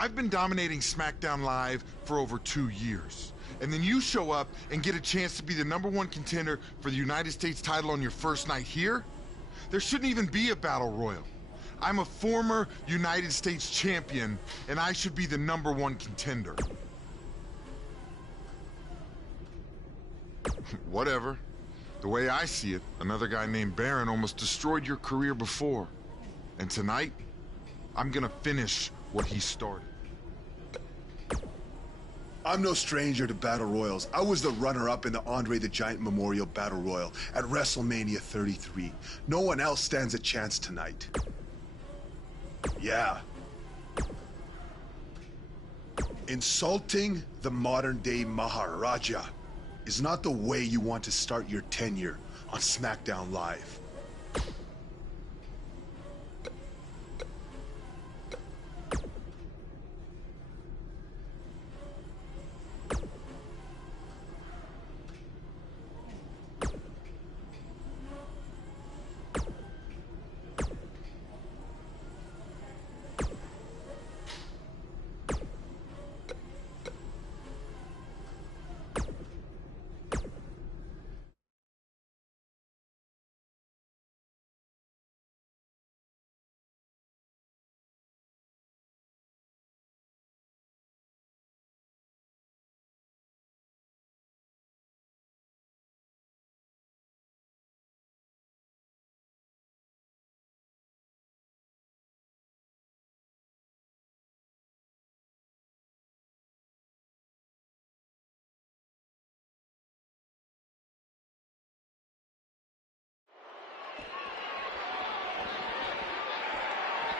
I've been dominating SmackDown Live for over 2 years. And then you show up and get a chance to be the #1 contender for the United States title on your first night here? There shouldn't even be a battle royal. I'm a former United States champion, and I should be the #1 contender. Whatever. The way I see it, another guy named Baron almost destroyed your career before. And tonight, I'm gonna finish what he started. I'm no stranger to Battle Royals. I was the runner-up in the Andre the Giant Memorial Battle Royal at WrestleMania 33. No one else stands a chance tonight. Yeah. Insulting the modern-day Maharaja is not the way you want to start your tenure on SmackDown Live.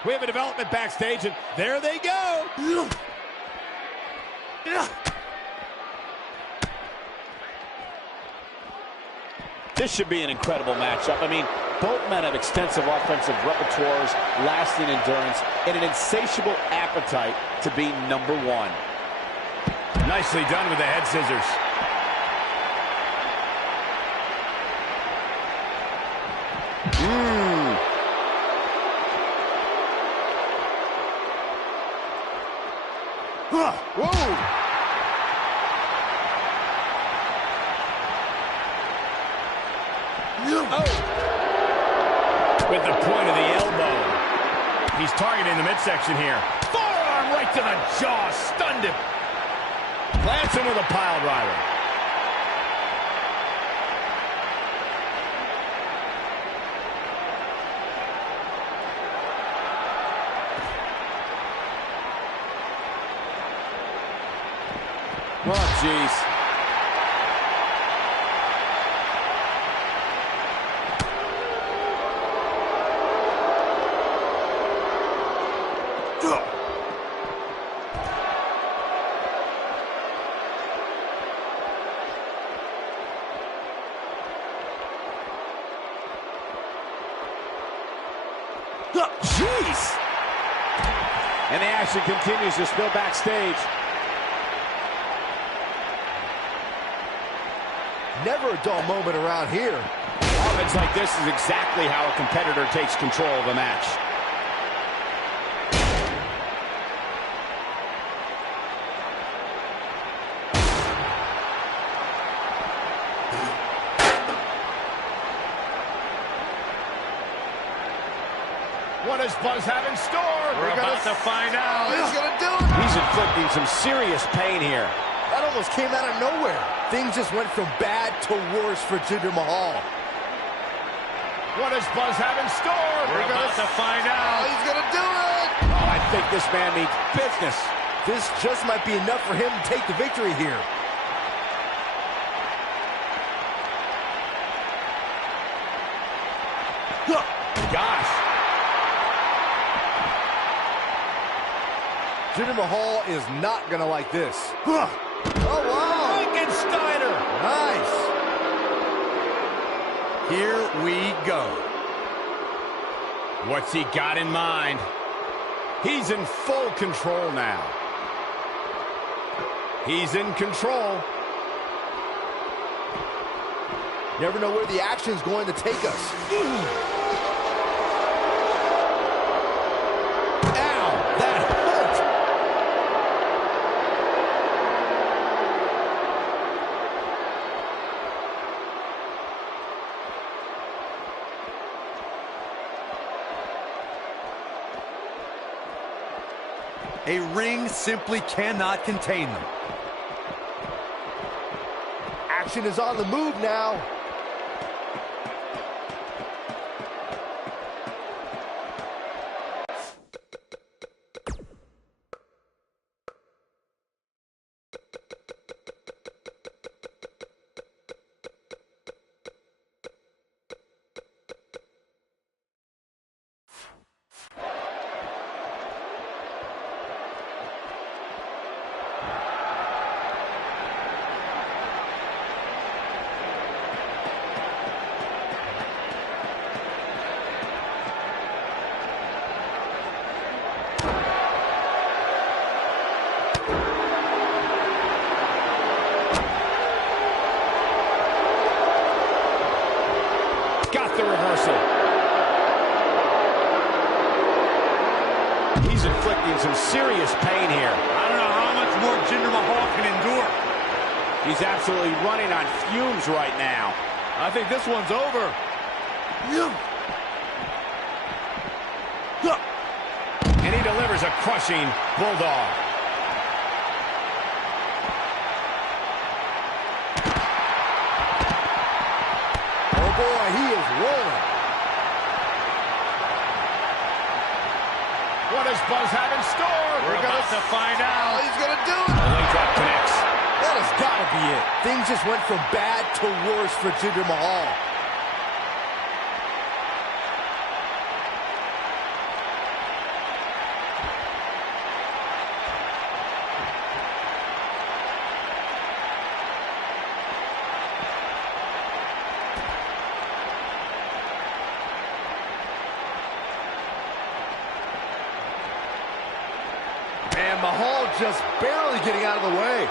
We have a development backstage, and there they go. This should be an incredible matchup. I mean, both men have extensive offensive repertoires, lasting endurance, and an insatiable appetite to be #1. Nicely done with the head scissors. Whoa! Oh. With the point of the elbow. He's targeting the midsection here. Forearm right to the jaw. Stunned him. Plants him with a pile driver. Oh, jeez. Jeez. And the action continues. They're still backstage. Never a dull moment around here. Offense like this is exactly how a competitor takes control of a match. What does Buzz have in store? We're about to find out. He's gonna do it. He's inflicting some serious pain here. That almost came out of nowhere. Things just went from bad to worse for Jinder Mahal. What does Buzz have in store? We're about to find out. He's gonna do it. Oh, I think this man means business. This just might be enough for him to take the victory here. Gosh. Jinder Mahal is not gonna like this. Oh, wow. Frankensteiner. Nice. Here we go. What's he got in mind? He's in full control now. He's in control. Never know where the action's going to take us. Ow, that hurt. A ring simply cannot contain them. Action is on the move now. Got the reversal. He's inflicting some serious pain here. I don't know how much more Jinder Mahal can endure. He's absolutely running on fumes right now. I think this one's over. And he delivers a crushing bulldog. Oh boy, he is rolling. What does Buzz have in store? We're about to find out. He's gonna do it. The leg drop connects. That has got to be it. Things just went from bad to worse for Jinder Mahal. And Mahal just barely getting out of the way.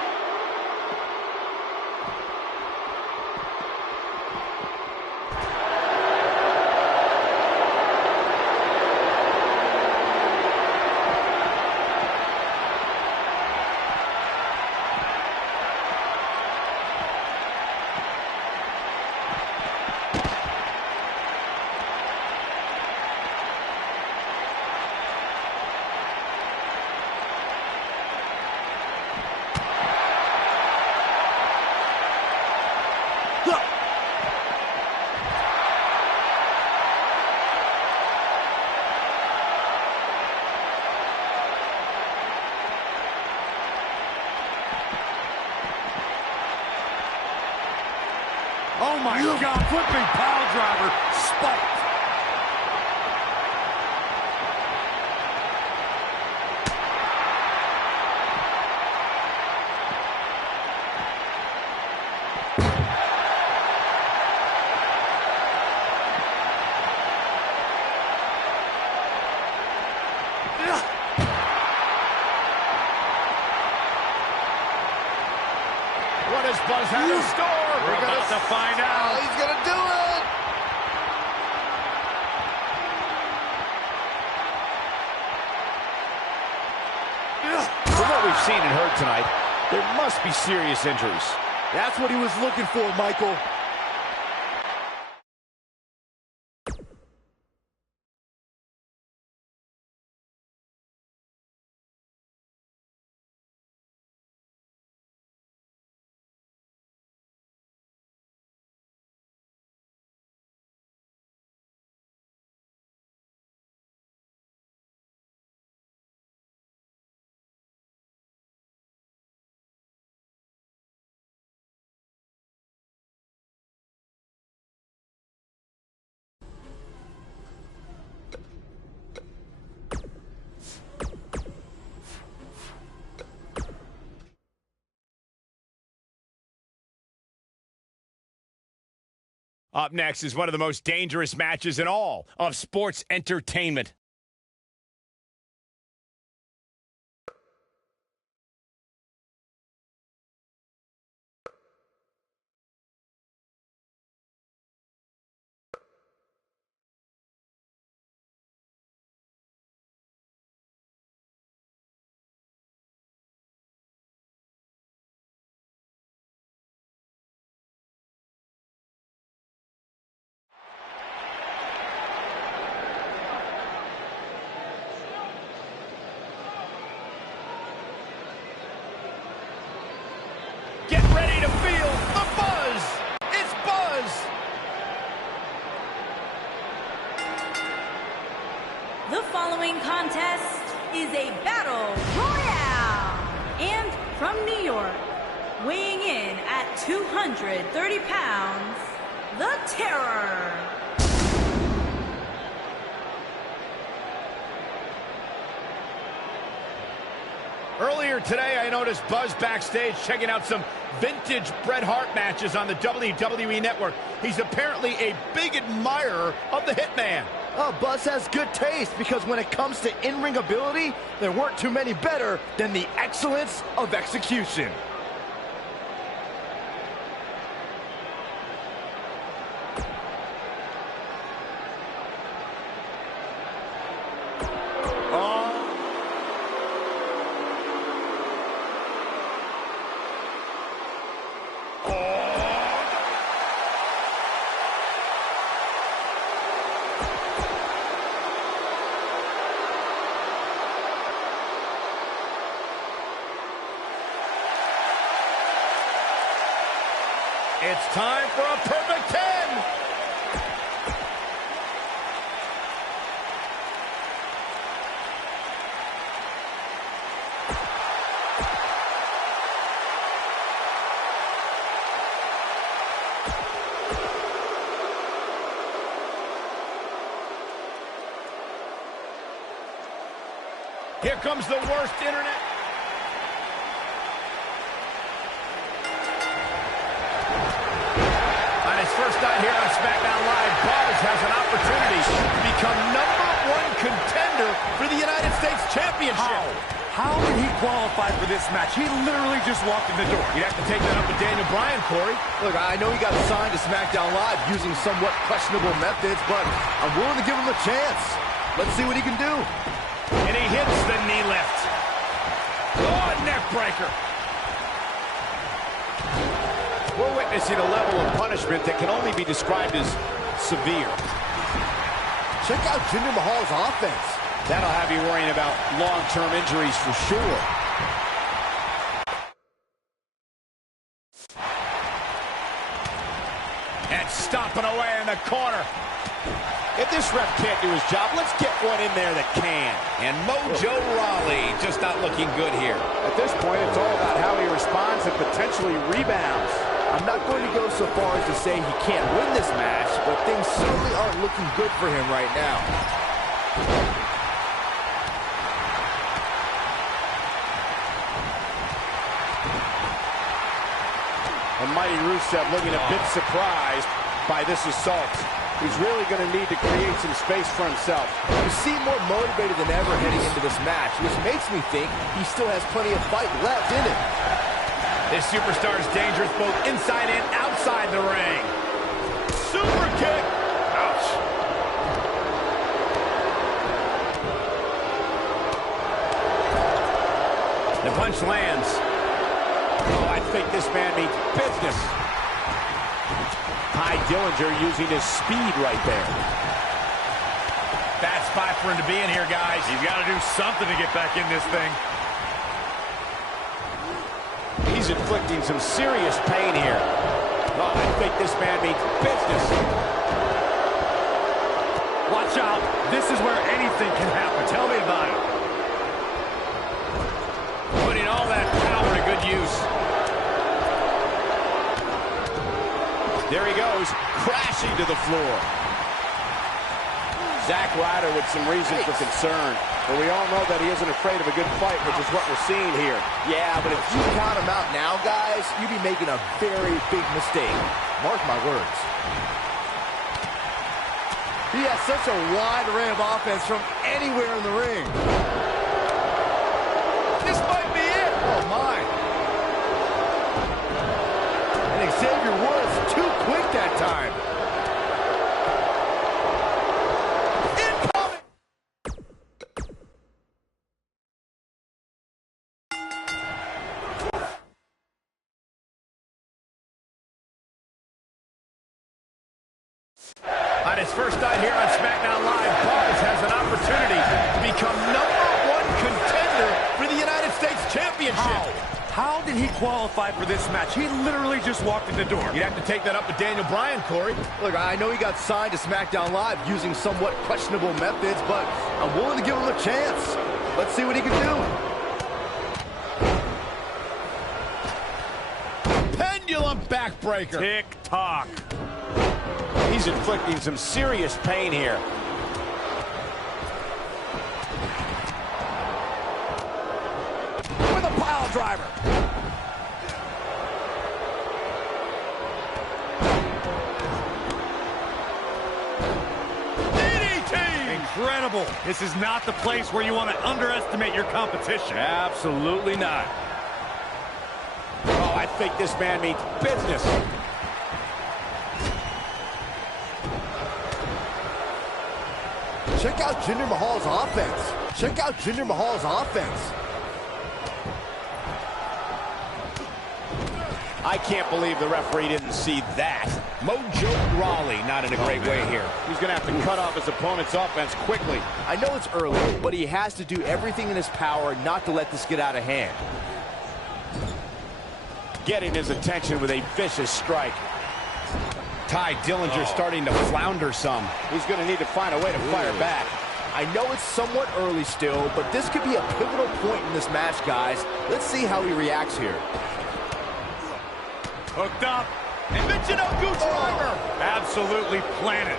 Oh my God, flipping pile driver, spiked. What does Buzz have in store? We're about to find out. He's gonna do it. From what we've seen and heard tonight, there must be serious injuries. That's what he was looking for, Michael. Up next is one of the most dangerous matches in all of sports entertainment. ready to feel the buzz. It's Buzz. The following contest is a battle royale. And from New York, weighing in at 230 pounds, the Terror. Earlier today, I noticed Buzz backstage checking out some vintage Bret Hart matches on the WWE Network. He's apparently a big admirer of the Hitman. Oh, Buzz has good taste because when it comes to in-ring ability, there weren't too many better than the excellence of execution. It's time for a perfect 10. Here comes the worst internet. First night here on SmackDown Live, Buzz has an opportunity to become #1 contender for the United States Championship. How did he qualify for this match? He literally just walked in the door. You'd have to take that up with Daniel Bryan, Corey. Look, I know he got signed to SmackDown Live using somewhat questionable methods, but I'm willing to give him a chance. Let's see what he can do. And he hits the knee lift. Oh, neck breaker. We're witnessing a level of punishment that can only be described as severe. Check out Jinder Mahal's offense. That'll have you worrying about long-term injuries for sure. And stomping away in the corner. If this ref can't do his job, let's get one in there that can. And Mojo Rawley just not looking good here. At this point, it's all about how he responds and potentially rebounds. I'm not going to go so far as to say he can't win this match, but things certainly aren't looking good for him right now. And Mighty Rusev looking a bit surprised by this assault. He's really going to need to create some space for himself. He seemed more motivated than ever heading into this match, which makes me think he still has plenty of fight left in him. This superstar is dangerous both inside and outside the ring. Super kick. Ouch. The punch lands. Oh, I think this man means business. Ty Dillinger using his speed right there. Bad spot for him to be in here, guys. You've got to do something to get back in this thing. He's inflicting some serious pain here. Oh, I think this man means business. Watch out. This is where anything can happen. Tell me about it. Putting all that power to good use. There he goes, crashing to the floor. Zack Ryder with some reason for concern. But we all know that he isn't afraid of a good fight, which is what we're seeing here. Yeah, but if you count him out now, guys, you'd be making a very big mistake. Mark my words. He has such a wide array of offense from anywhere in the ring. This might be it. Oh, my. And Xavier Woods too quick that time. On his first night here on SmackDown Live, Buzz has an opportunity to become #1 contender for the United States Championship. How did he qualify for this match? He literally just walked in the door. You'd have to take that up with Daniel Bryan, Corey. Look, I know he got signed to SmackDown Live using somewhat questionable methods, but I'm willing to give him a chance. Let's see what he can do. Pendulum backbreaker. Tick-tock. He's inflicting some serious pain here. With a pile driver. DDT! Incredible. This is not the place where you want to underestimate your competition. Absolutely not. Oh, I think this man means business. Check out Jinder Mahal's offense. Check out Jinder Mahal's offense. I can't believe the referee didn't see that. Mojo Rawley not in a great way here. He's going to have to cut off his opponent's offense quickly. I know it's early, but he has to do everything in his power not to let this get out of hand. Getting his attention with a vicious strike. Ty Dillinger starting to flounder some. He's going to need to find a way to fire back. I know it's somewhat early still, but this could be a pivotal point in this match, guys. Let's see how he reacts here. Hooked up. And Michinoku driver. Absolutely planted.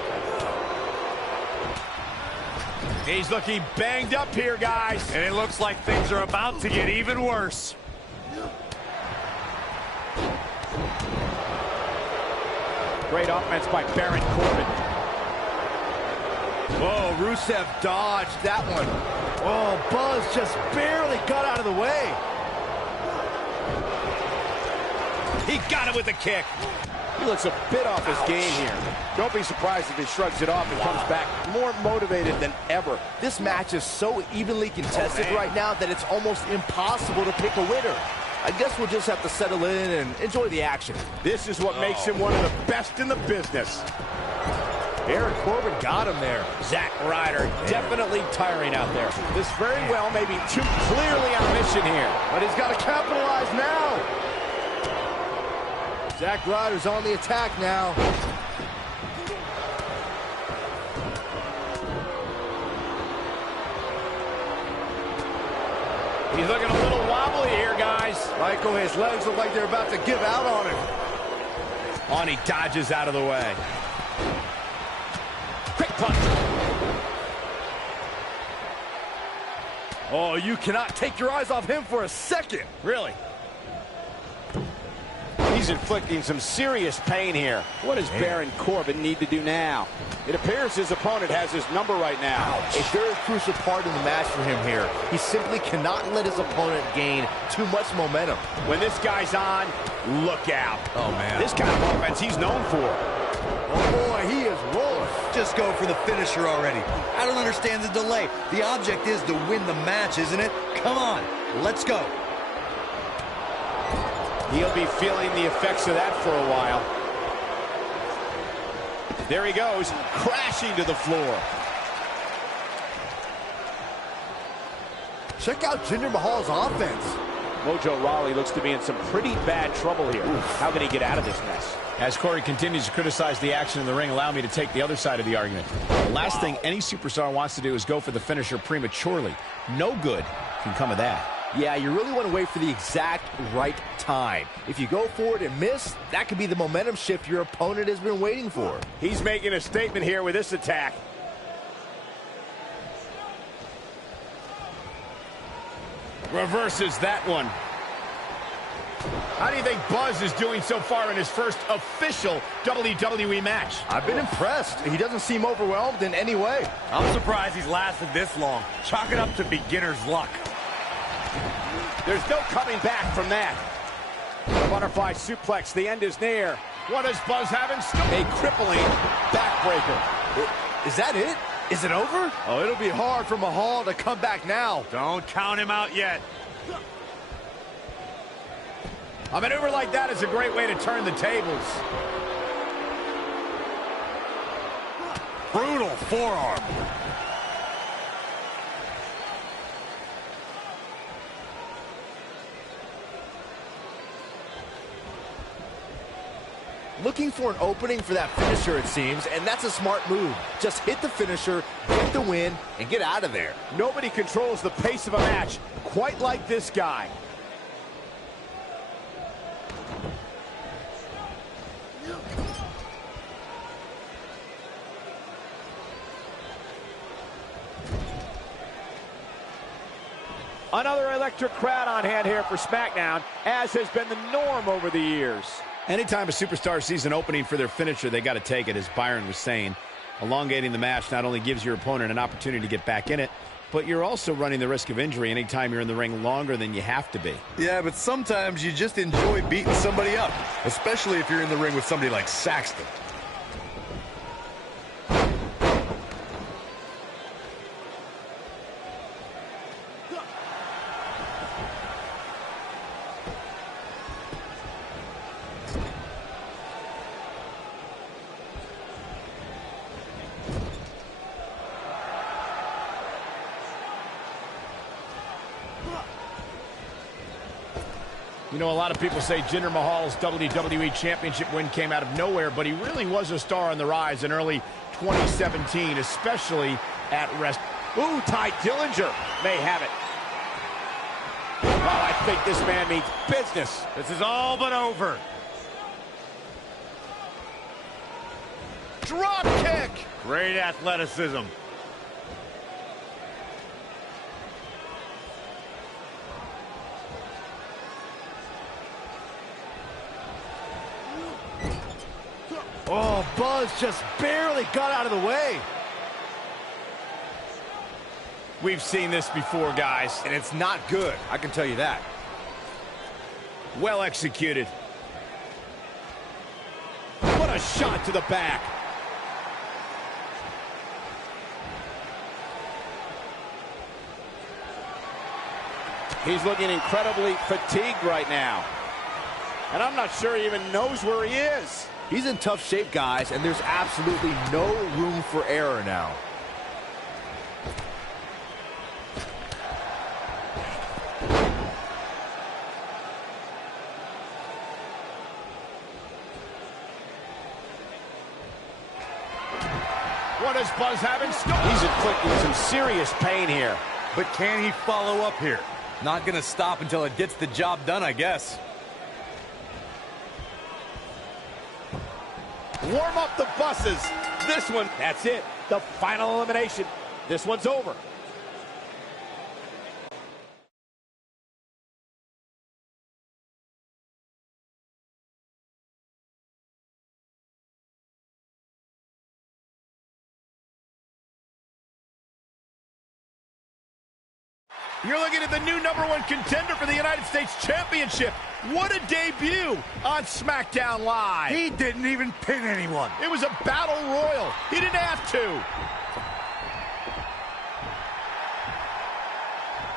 He's looking banged up here, guys. And it looks like things are about to get even worse. Great offense by Baron Corbin. Whoa, Rusev dodged that one. Oh, Buzz just barely got out of the way. He got it with a kick. He looks a bit off his game here. Don't be surprised if he shrugs it off and comes back more motivated than ever. This match is so evenly contested right now that it's almost impossible to pick a winner. I guess we'll just have to settle in and enjoy the action. This is what makes him one of the best in the business. Baron Corbin got him there. Zack Ryder definitely tiring out there. This very well may be too clearly on mission here. But he's got to capitalize now. Zack Ryder's on the attack now. He's looking a little wobbly here, guys. Michael, his legs look like they're about to give out on him. On, he dodges out of the way. Quick punch. Oh, you cannot take your eyes off him for a second. Really? He's inflicting some serious pain here. What does Baron Corbin need to do now? It appears his opponent has his number right now. A very crucial part in the match for him here. He simply cannot let his opponent gain too much momentum. When this guy's on, look out. Oh, man. This kind of offense he's known for. Oh, boy, he is rolling. Just go for the finisher already. I don't understand the delay. The object is to win the match, isn't it? Come on, let's go. He'll be feeling the effects of that for a while. There he goes, crashing to the floor. Check out Jinder Mahal's offense. Mojo Rawley looks to be in some pretty bad trouble here. How can he get out of this mess? As Corey continues to criticize the action in the ring, allow me to take the other side of the argument. The last thing any superstar wants to do is go for the finisher prematurely. No good can come of that. Yeah, you really want to wait for the exact right time. If you go for it and miss, that could be the momentum shift your opponent has been waiting for. He's making a statement here with this attack. Reverses that one. How do you think Buzz is doing so far in his first official WWE match? I've been impressed. He doesn't seem overwhelmed in any way. I'm surprised he's lasted this long. Chalk it up to beginner's luck. There's no coming back from that. Butterfly suplex, the end is near. What does Buzz have in store? A crippling backbreaker. Is that it? Is it over? Oh, it'll be hard for Mahal to come back now. Don't count him out yet. A maneuver like that is a great way to turn the tables. Brutal forearm. Looking for an opening for that finisher, it seems, and that's a smart move. Just hit the finisher, get the win, and get out of there. Nobody controls the pace of a match quite like this guy. Another electric crowd on hand here for SmackDown, as has been the norm over the years. Anytime a superstar sees an opening for their finisher, they got to take it, as Byron was saying. Elongating the match not only gives your opponent an opportunity to get back in it, but you're also running the risk of injury anytime you're in the ring longer than you have to be. Yeah, but sometimes you just enjoy beating somebody up, especially if you're in the ring with somebody like Saxton. You know, a lot of people say Jinder Mahal's WWE Championship win came out of nowhere, but he really was a star on the rise in early 2017, especially at Rest. Ooh, Ty Dillinger may have it. Well, I think this man means business. This is all but over. Drop kick! Great athleticism. Oh, Buzz just barely got out of the way. We've seen this before, guys. And it's not good, I can tell you that. Well executed. What a shot to the back. He's looking incredibly fatigued right now. And I'm not sure he even knows where he is. He's in tough shape, guys, and there's absolutely no room for error now. What does Buzz have in store? He's inflicting some serious pain here. But can he follow up here? Not gonna stop until it gets the job done, I guess. Warm up the buses. This one, that's it. The final elimination. This one's over. You're looking at the new #1 contender for the United States Championship. What a debut on SmackDown Live. He didn't even pin anyone. It was a battle royal. He didn't have to.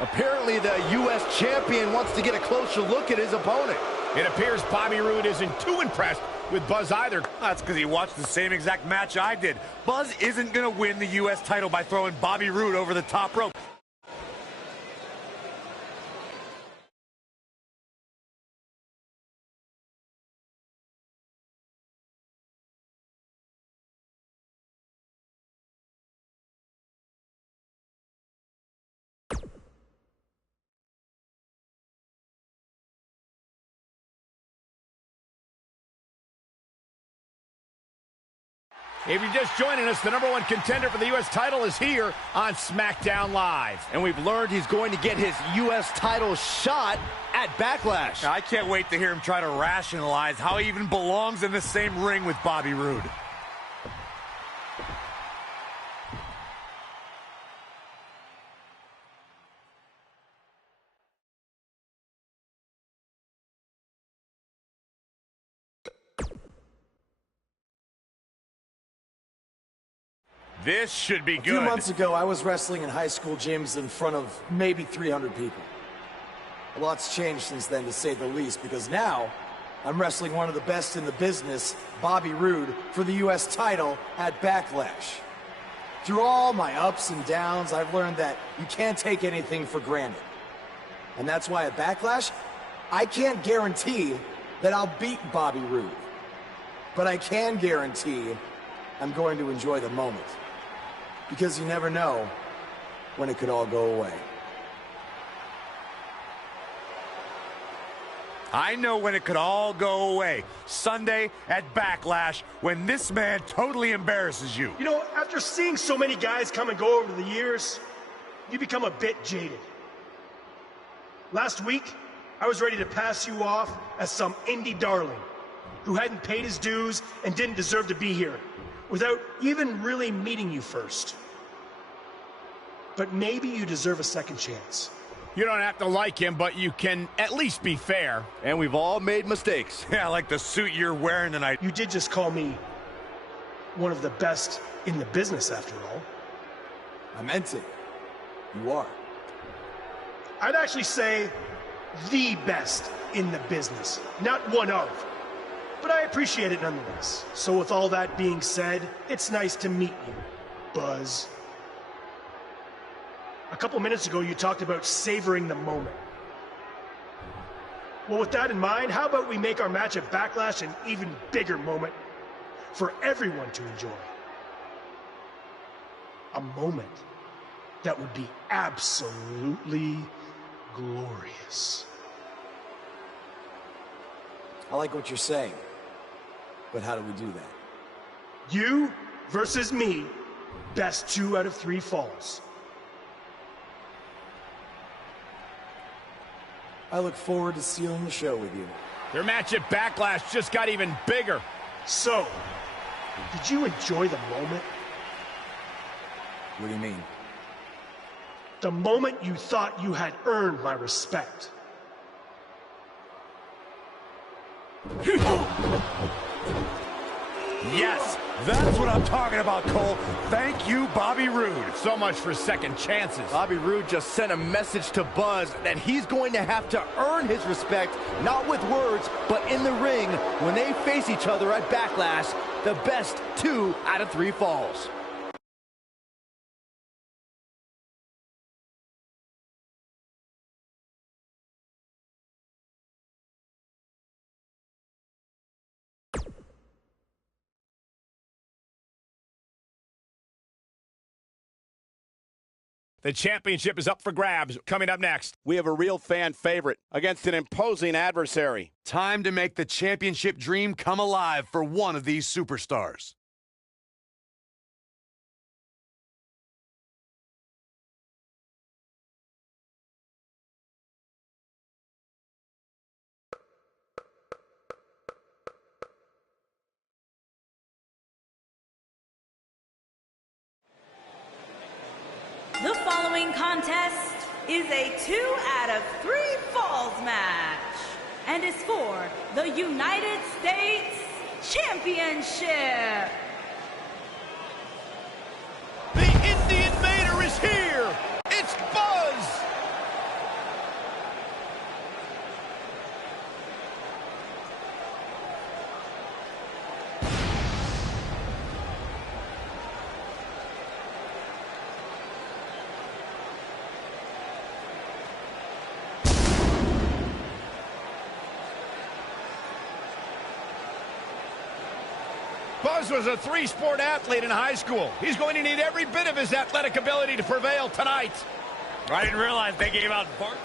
Apparently the U.S. champion wants to get a closer look at his opponent. It appears Bobby Roode isn't too impressed with Buzz either. That's because he watched the same exact match I did. Buzz isn't going to win the U.S. title by throwing Bobby Roode over the top rope. If you're just joining us, the #1 contender for the U.S. title is here on SmackDown Live. And we've learned he's going to get his U.S. title shot at Backlash. I can't wait to hear him try to rationalize how he even belongs in the same ring with Bobby Roode. This should be good. A few months ago, I was wrestling in high school gyms in front of maybe 300 people. A lot's changed since then, to say the least, because now I'm wrestling one of the best in the business, Bobby Roode, for the U.S. title at Backlash. Through all my ups and downs, I've learned that you can't take anything for granted. And that's why at Backlash, I can't guarantee that I'll beat Bobby Roode. But I can guarantee I'm going to enjoy the moment. Because you never know when it could all go away. I know when it could all go away. Sunday at Backlash, when this man totally embarrasses you. You know, after seeing so many guys come and go over the years, you become a bit jaded. Last week, I was ready to pass you off as some indie darling who hadn't paid his dues and didn't deserve to be here, without even really meeting you first. But maybe you deserve a second chance. You don't have to like him, but you can at least be fair. And we've all made mistakes. Yeah, like the suit you're wearing tonight. You did just call me one of the best in the business, after all. I meant it. You are. I'd actually say the best in the business, not one of. But I appreciate it nonetheless. So with all that being said, it's nice to meet you, Buzz. A couple minutes ago, you talked about savoring the moment. Well, with that in mind, how about we make our match at Backlash an even bigger moment for everyone to enjoy? A moment that would be absolutely glorious. I like what you're saying. But how do we do that? You versus me, best 2 out of 3 falls. I look forward to sealing the show with you. Their match at Backlash just got even bigger. So, did you enjoy the moment? What do you mean? The moment you thought you had earned my respect. Yes, that's what I'm talking about, Cole. Thank you, Bobby Roode. So much for second chances. Bobby Roode just sent a message to Buzz that he's going to have to earn his respect, not with words, but in the ring when they face each other at Backlash. The best 2 out of 3 falls. The championship is up for grabs. Coming up next, We have a real fan favorite against an imposing adversary. Time to make the championship dream come alive for one of these superstars. The following contest is a 2 out of 3 falls match and is for the United States Championship. the Indian Invader is here. It's Buzz. Buzz was a 3-sport athlete in high school. He's going to need every bit of his athletic ability to prevail tonight. I didn't realize they gave out Bart.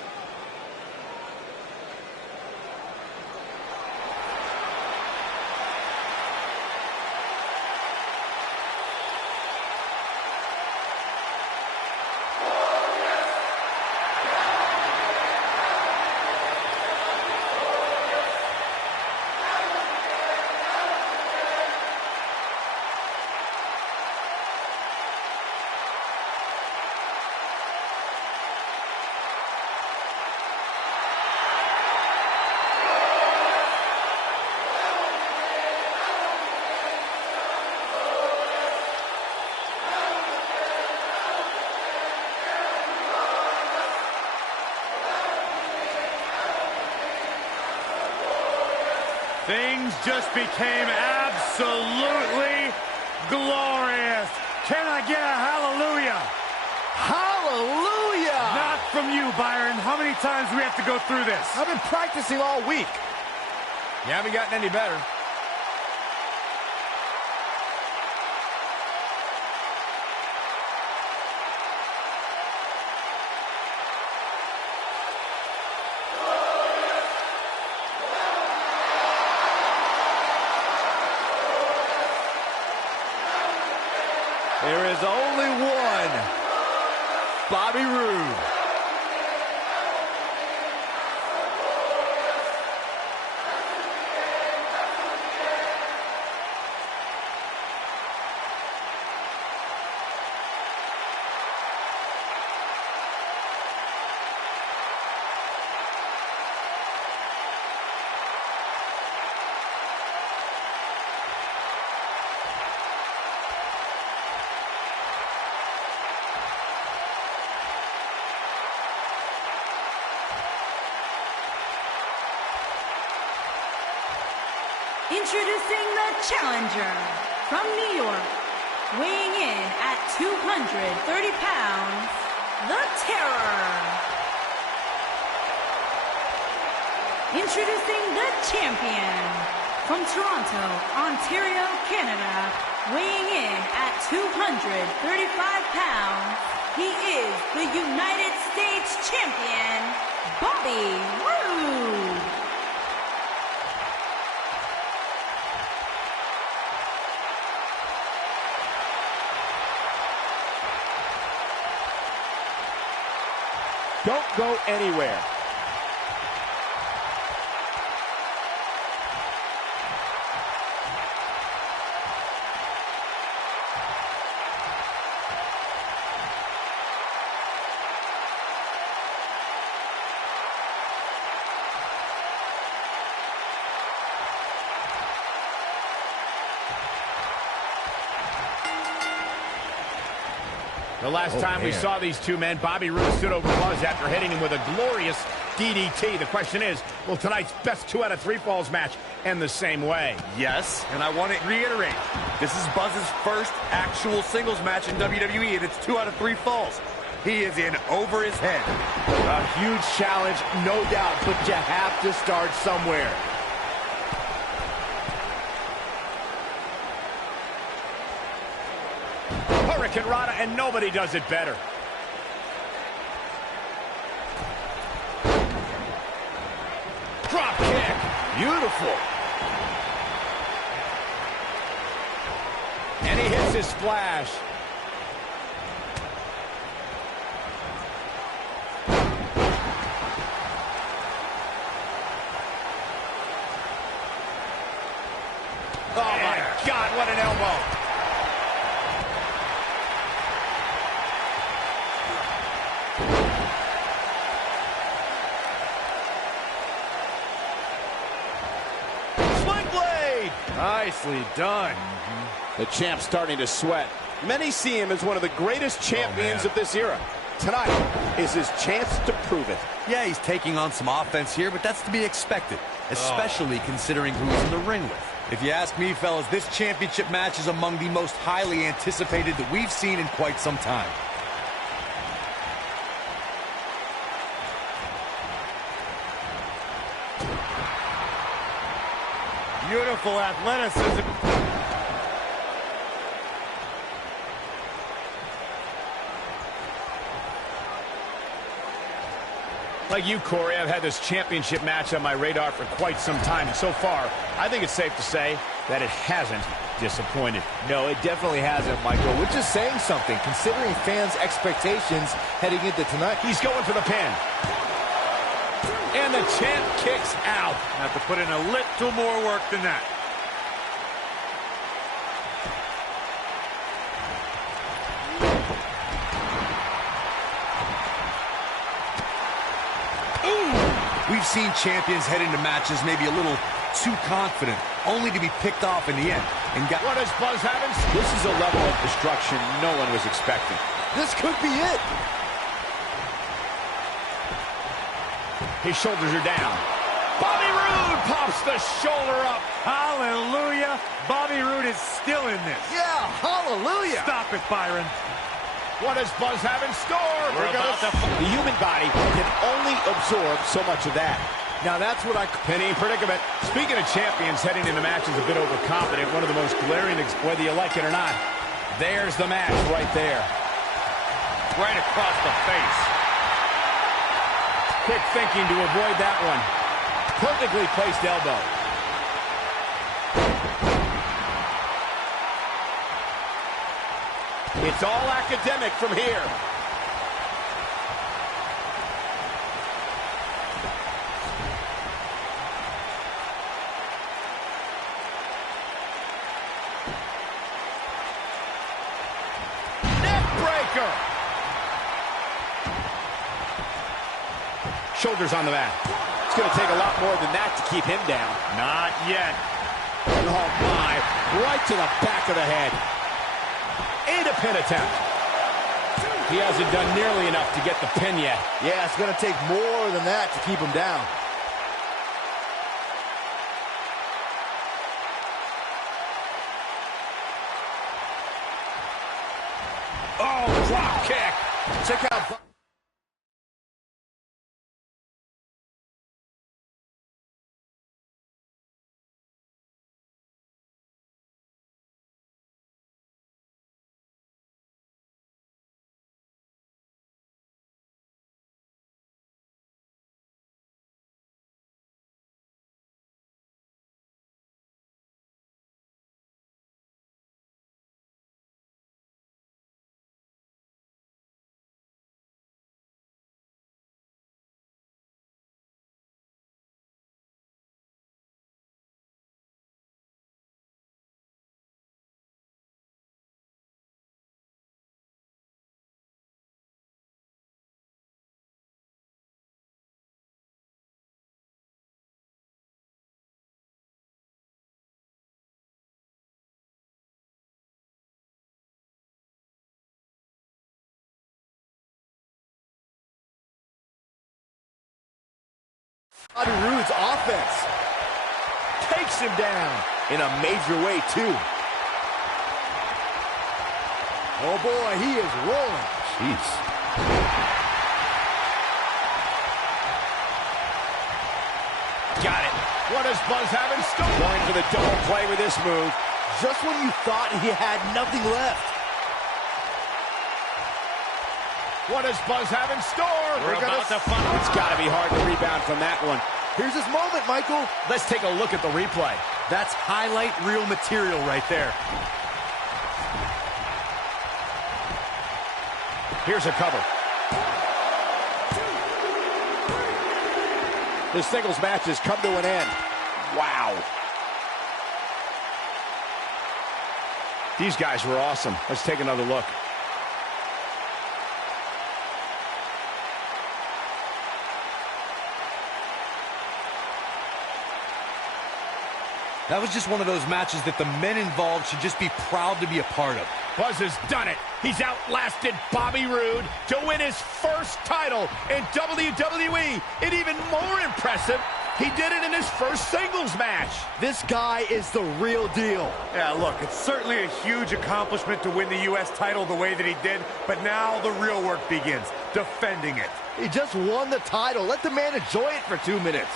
Things just became absolutely glorious. Can I get a hallelujah? Hallelujah! Not from you, Byron. How many times do we have to go through this? I've been practicing all week. You haven't gotten any better. There is only one Bobby Roode. Introducing the challenger from New York, weighing in at 230 pounds, the Terror. Introducing the champion from Toronto, Ontario, Canada, weighing in at 235 pounds, he is the United States champion, Bobby Roode. Don't go anywhere. The last time we saw these two men, Bobby Roode stood over Buzz after hitting him with a glorious DDT. The question is, will tonight's best 2 out of 3 falls match end the same way? Yes, and I want to reiterate, this is Buzz's first actual singles match in WWE, and it's 2 out of 3 falls. He is in over his head. A huge challenge, no doubt, but you have to start somewhere. Rada, and nobody does it better. Drop kick. Beautiful. And he hits his splash. Oh my God, what an elbow. Nicely done. The champ's starting to sweat. Many see him as one of the greatest champions of this era. Tonight is his chance to prove it. Yeah, he's taking on some offense here, but that's to be expected, especially considering who he's in the ring with. If you ask me, fellas, this championship match is among the most highly anticipated that we've seen in quite some time. Beautiful athleticism. Like you, Corey, I've had this championship match on my radar for quite some time. And so far, I think it's safe to say that it hasn't disappointed. No, it definitely hasn't, Michael, which is saying something, considering fans' expectations heading into tonight. He's going for the pin. And the champ kicks out. Have to put in a little more work than that. We've seen champions head into matches maybe a little too confident, only to be picked off in the end. And what does Buzz have? This is a level of destruction no one was expecting. This could be it. His shoulders are down. Bobby Roode pops the shoulder up. Hallelujah. Bobby Roode is still in this. Yeah, hallelujah. Stop it, Byron. What does Buzz have in store? The human body can only absorb so much of that. Now that's what I... Penny predicament. Speaking of champions heading into matches a bit overconfident, one of the most glaring, whether you like it or not, there's the match right there. Right across the face. Quick thinking to avoid that one. Perfectly placed elbow. It's all academic from here. Shoulders on the mat. It's going to take a lot more than that to keep him down. Not yet. Oh, my. Right to the back of the head. And a pin attempt. He hasn't done nearly enough to get the pin yet. Yeah, it's going to take more than that to keep him down. Oh, drop kick. Check out... Bobby Roode's offense takes him down in a major way, too. Oh, boy, he is rolling. Jeez. Got it. What does Buzz have in store? Going for the double play with this move. Just when you thought he had nothing left. What does Buzz have in store? We're about to find. It's got to be hard to rebound from that one. Here's his moment, Michael. Let's take a look at the replay. That's highlight reel material right there. Here's a cover. This singles match has come to an end. Wow. These guys were awesome. Let's take another look. That was just one of those matches that the men involved should just be proud to be a part of. Buzz has done it. He's outlasted Bobby Roode to win his first title in WWE. And even more impressive, he did it in his first singles match. This guy is the real deal. Yeah, look, it's certainly a huge accomplishment to win the U.S. title the way that he did, but now the real work begins, defending it. He just won the title. Let the man enjoy it for 2 minutes.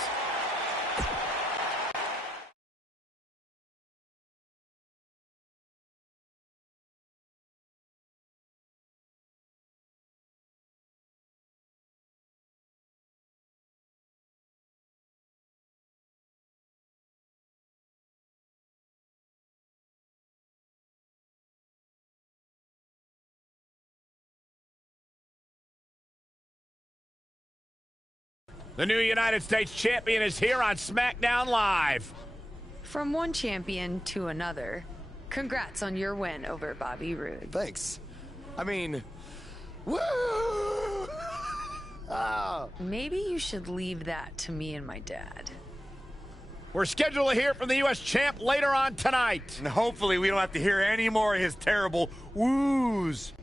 The new United States champion is here on SmackDown Live. From one champion to another, congrats on your win over Bobby Roode. Thanks. I mean, woo! Oh. Maybe you should leave that to me and my dad. We're scheduled to hear from the U.S. champ later on tonight. And hopefully we don't have to hear any more of his terrible woos.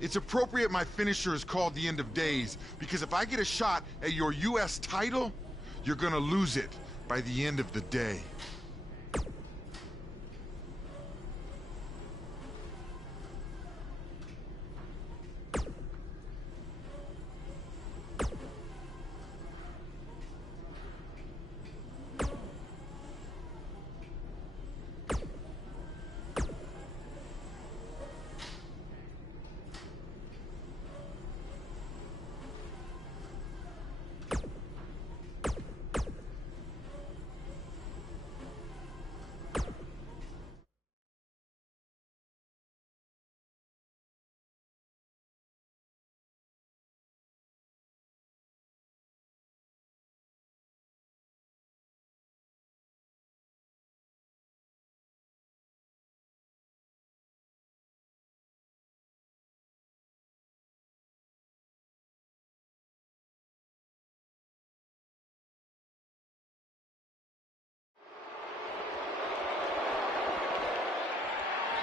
It's appropriate my finisher is called the End of Days, because if I get a shot at your U.S. title, you're gonna lose it by the end of the day.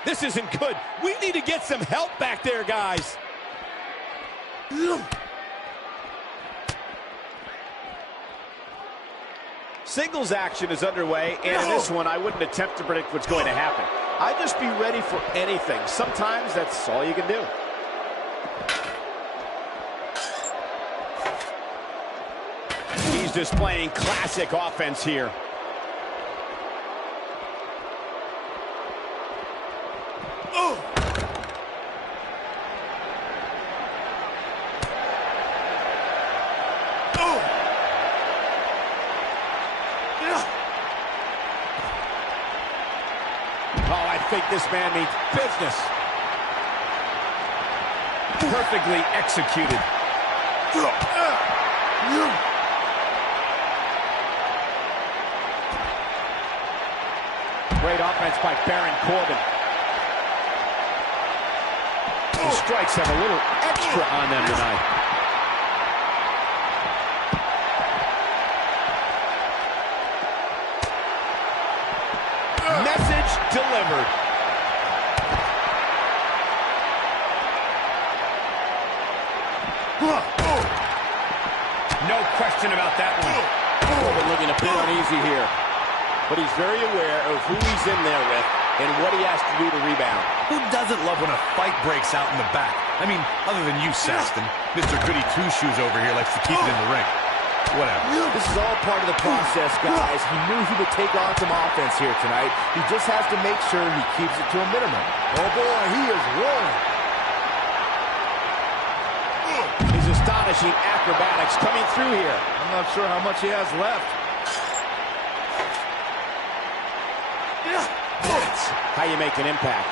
This isn't good. We need to get some help back there, guys. Singles action is underway, and in this one, I wouldn't attempt to predict what's going to happen. I'd just be ready for anything. Sometimes that's all you can do. He's displaying classic offense here. I think this man means business. Perfectly executed. Great offense by Baron Corbin. The strikes have a little extra on them tonight. Message delivered. No question about that one. Corbin looking a bit uneasy here. But he's very aware of who he's in there with and what he has to do to rebound. Who doesn't love when a fight breaks out in the back? I mean, other than you, Saxton. Mr. Goody Two-Shoes over here likes to keep it in the ring. Whatever. This is all part of the process, guys. He knew he would take on some offense here tonight. He just has to make sure he keeps it to a minimum. Oh, boy, he is rolling. His astonishing acrobatics coming through here. I'm not sure how much he has left. That's how you make an impact.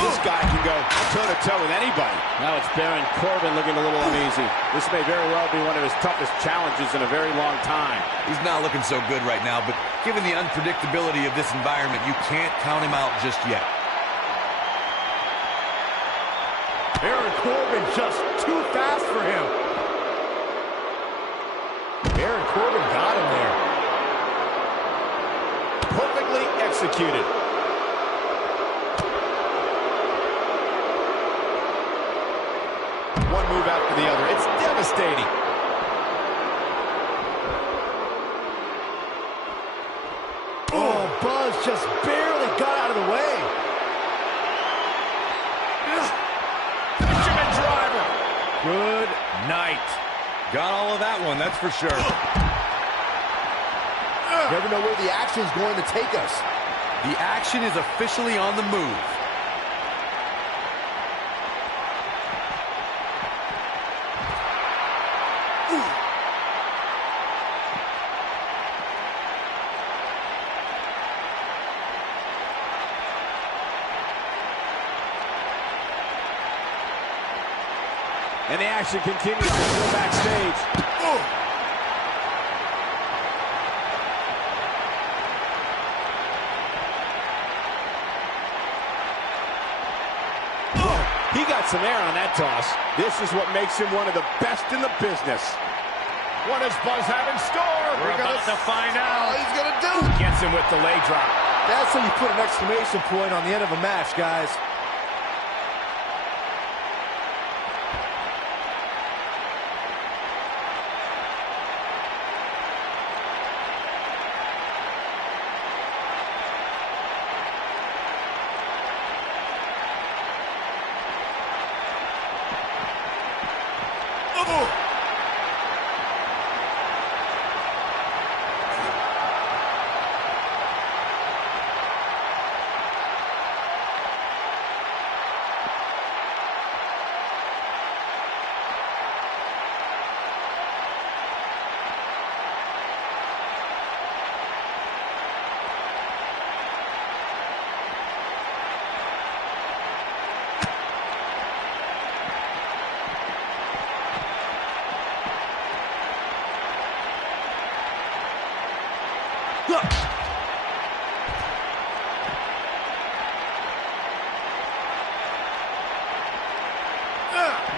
This guy can go toe-to-toe with anybody. Now it's Baron Corbin looking a little uneasy. This may very well be one of his toughest challenges in a very long time. He's not looking so good right now, but given the unpredictability of this environment, you can't count him out just yet. Baron Corbin just too fast for him. Baron Corbin got him there. Perfectly executed. One move after the other. It's devastating. Oh, Buzz just barely got out of the way. Fisherman driver. Good night. Got all of that one, that's for sure. Never know where the action is going to take us. The action is officially on the move. And the action continues to go backstage. He got some air on that toss. This is what makes him one of the best in the business. What does Buzz have in store? We're about to find out. He's going to do it. Gets him with the leg drop. That's how you put an exclamation point on the end of a match, guys.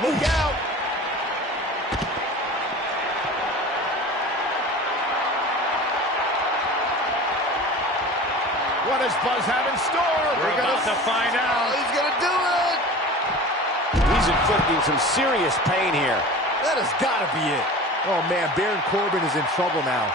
Look out! What does Buzz have in store? We're about to find out. He's going to do it! He's inflicting some serious pain here. That has got to be it. Oh, man, Baron Corbin is in trouble now.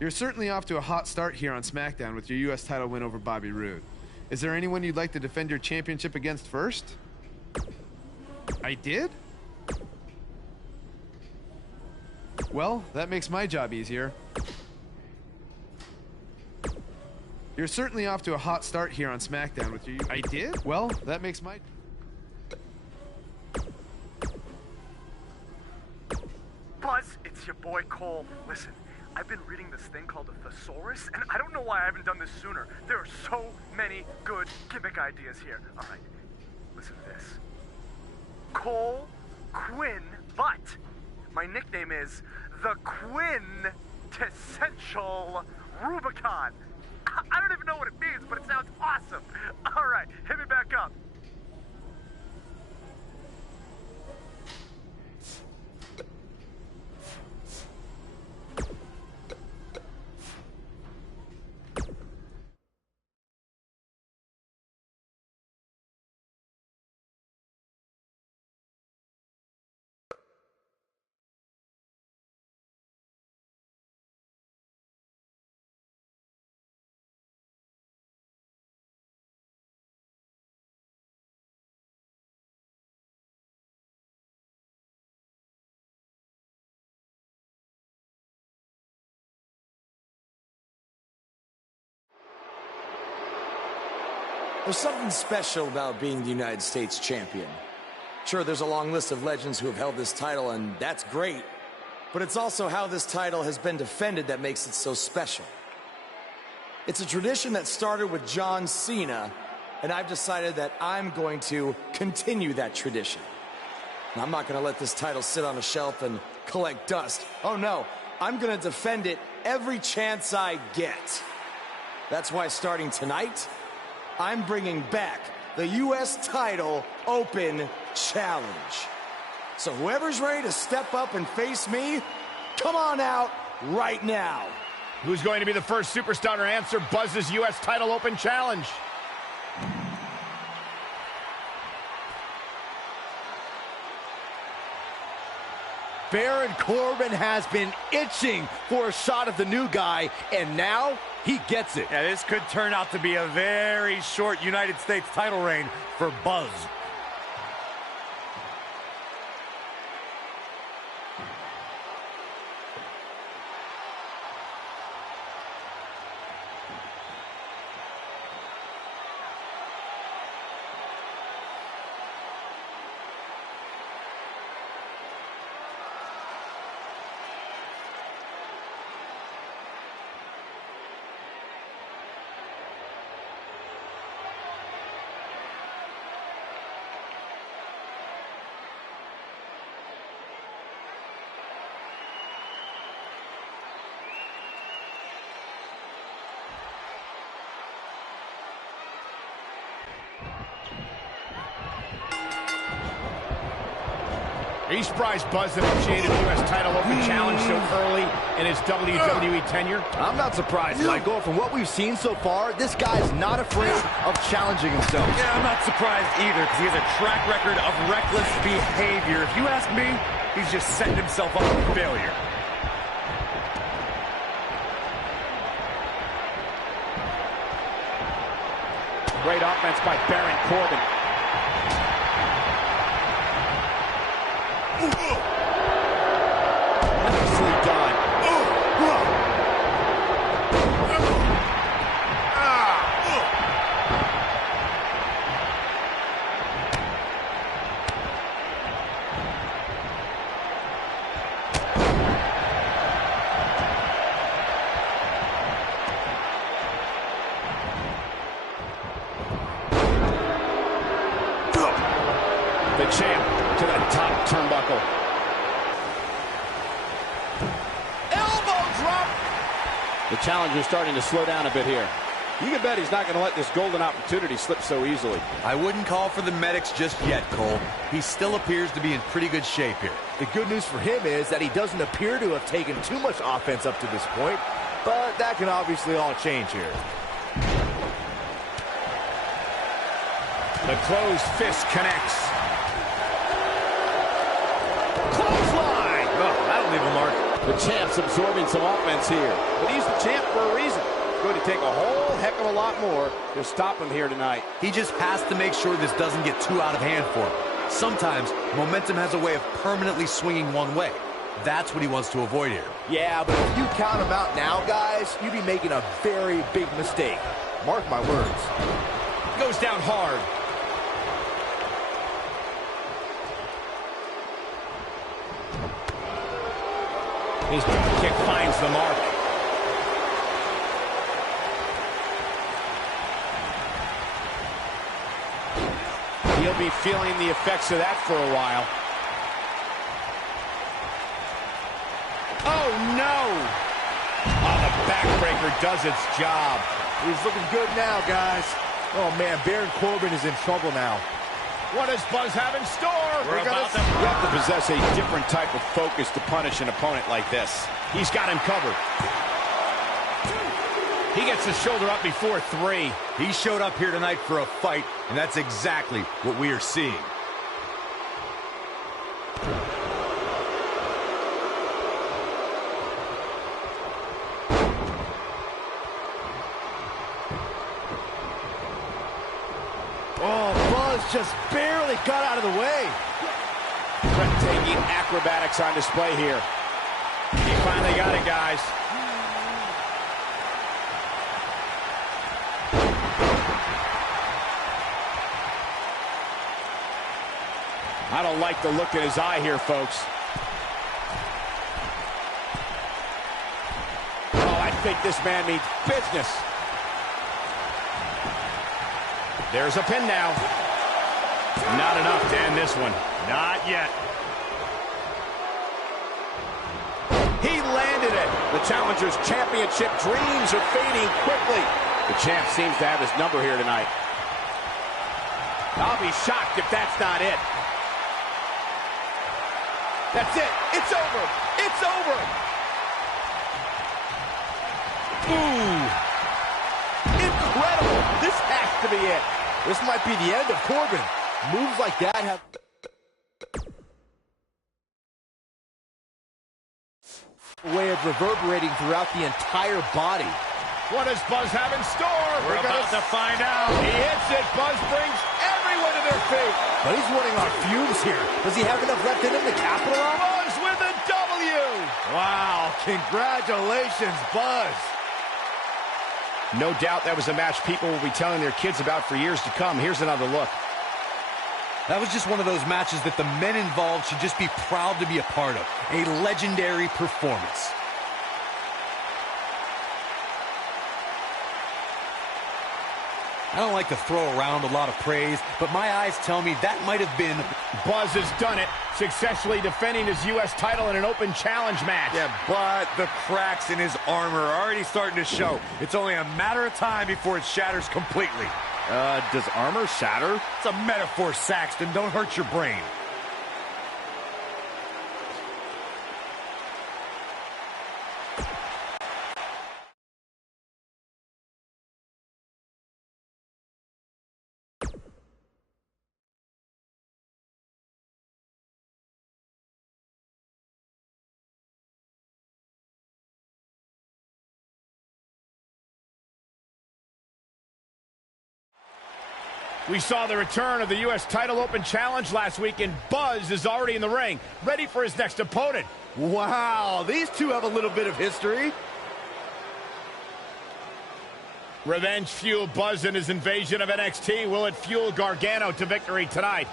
You're certainly off to a hot start here on SmackDown with your U.S. title win over Bobby Roode. Is there anyone you'd like to defend your championship against first? I did? Well, that makes my job easier. You're certainly off to a hot start here on SmackDown with your... I did? Well, that makes my... Buzz, it's your boy Cole. Listen, I've been reading this thing called a thesaurus, and I don't know why I haven't done this sooner. There are so many good gimmick ideas here. All right, listen to this. Cole Quinn Butt. My nickname is the Quintessential Rubicon. I don't even know what it means, but it sounds awesome. All right, hit me back up. There's something special about being the United States champion. Sure, there's a long list of legends who have held this title, and that's great. But it's also how this title has been defended that makes it so special. It's a tradition that started with John Cena, and I've decided that I'm going to continue that tradition. And I'm not going to let this title sit on a shelf and collect dust. Oh no, I'm going to defend it every chance I get. That's why starting tonight, I'm bringing back the U.S. Title Open Challenge. So whoever's ready to step up and face me, come on out right now. Who's going to be the first superstar to answer Buzz's U.S. Title Open Challenge? Baron Corbin has been itching for a shot at the new guy, and now he gets it. Yeah, this could turn out to be a very short United States title reign for Buzz. Are you surprised Buzz initiated the U.S. Title Open Challenge so early in his WWE tenure? I'm not surprised, Michael. From what we've seen so far, this guy's not afraid of challenging himself. Yeah, I'm not surprised either, because he has a track record of reckless behavior. If you ask me, he's just setting himself up for failure. Great offense by Baron Corbin. Nicely done. The champ to the top turnbuckle. The challenger's starting to slow down a bit here. You can bet he's not going to let this golden opportunity slip so easily. I wouldn't call for the medics just yet, Cole. He still appears to be in pretty good shape here. The good news for him is that he doesn't appear to have taken too much offense up to this point, but that can obviously all change here. The closed fist connects. Clothesline! Oh, that'll leave a mark. The champ's absorbing some offense here. But he's the champ for a reason. It's going to take a whole heck of a lot more to stop him here tonight. He just has to make sure this doesn't get too out of hand for him. Sometimes, momentum has a way of permanently swinging one way. That's what he wants to avoid here. Yeah, but if you count him out now, guys, you'd be making a very big mistake. Mark my words. Goes down hard. His drop kick finds the mark. He'll be feeling the effects of that for a while. Oh, no! Oh, the backbreaker does its job. He's looking good now, guys. Oh, man, Baron Corbin is in trouble now. What does Buzz have in store? You have to possess a different type of focus to punish an opponent like this. He's got him covered. He gets his shoulder up before 3. He showed up here tonight for a fight, and that's exactly what we are seeing. Oh, Buzz just barely got out of the way. Breathtaking acrobatics on display here. He finally got it, guys. I don't like the look in his eye here, folks. Oh, I think this man means business. There's a pin now. Not enough to end this one. Not yet. He landed it. The challenger's championship dreams are fading quickly. The champ seems to have his number here tonight. I'll be shocked if that's not it. That's it. It's over. It's over. Ooh. Incredible. This has to be it. This might be the end of Corbin. Moves like that have... way of reverberating throughout the entire body. What does Buzz have in store? We're about to find out. He hits it. Buzz brings everyone to their feet. But he's running on fumes here. Does he have enough left in him to capitalize? Buzz with a W. Wow, congratulations, Buzz. No doubt that was a match people will be telling their kids about for years to come. Here's another look. That was just one of those matches that the men involved should just be proud to be a part of. A legendary performance. I don't like to throw around a lot of praise, but my eyes tell me that might have been... Buzz has done it, successfully defending his U.S. title in an open challenge match. Yeah, but the cracks in his armor are already starting to show. It's only a matter of time before it shatters completely. Does armor shatter? It's a metaphor, Saxton. Don't hurt your brain. We saw the return of the U.S. title open challenge last week, and Buzz is already in the ring, ready for his next opponent. Wow, these two have a little bit of history. Revenge fueled Buzz in his invasion of NXT. Will it fuel Gargano to victory tonight?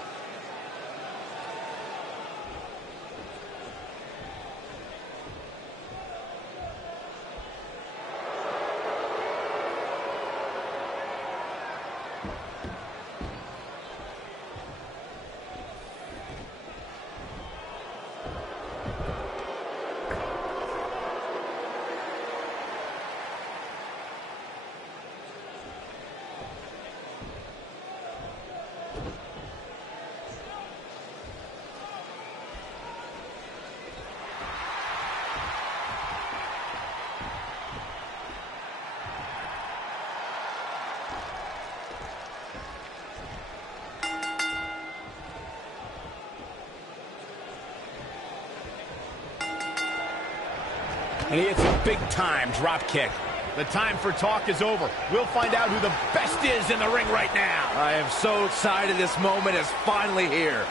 And he hits a big-time drop kick. The time for talk is over. We'll find out who the best is in the ring right now. I am so excited this moment is finally here.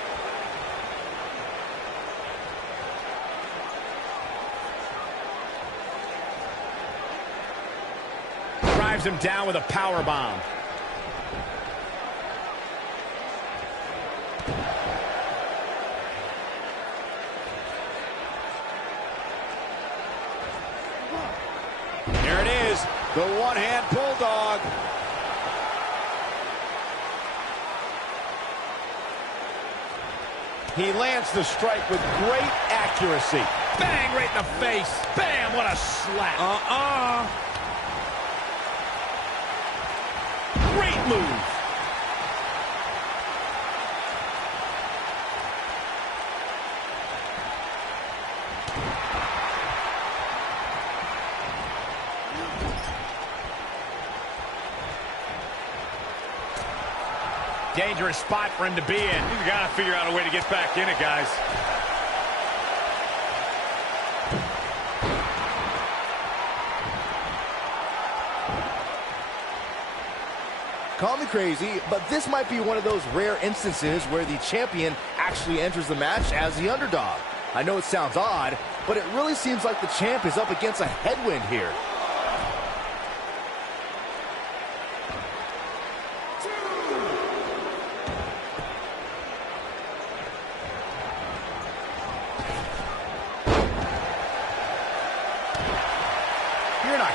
Drives him down with a power bomb. There it is, the one-hand bulldog. He lands the strike with great accuracy. Bang, right in the face. Bam, what a slap. Great move. Dangerous spot for him to be in. He's got to figure out a way to get back in it, guys. Call me crazy, but this might be one of those rare instances where the champion actually enters the match as the underdog. I know it sounds odd, but it really seems like the champ is up against a headwind here.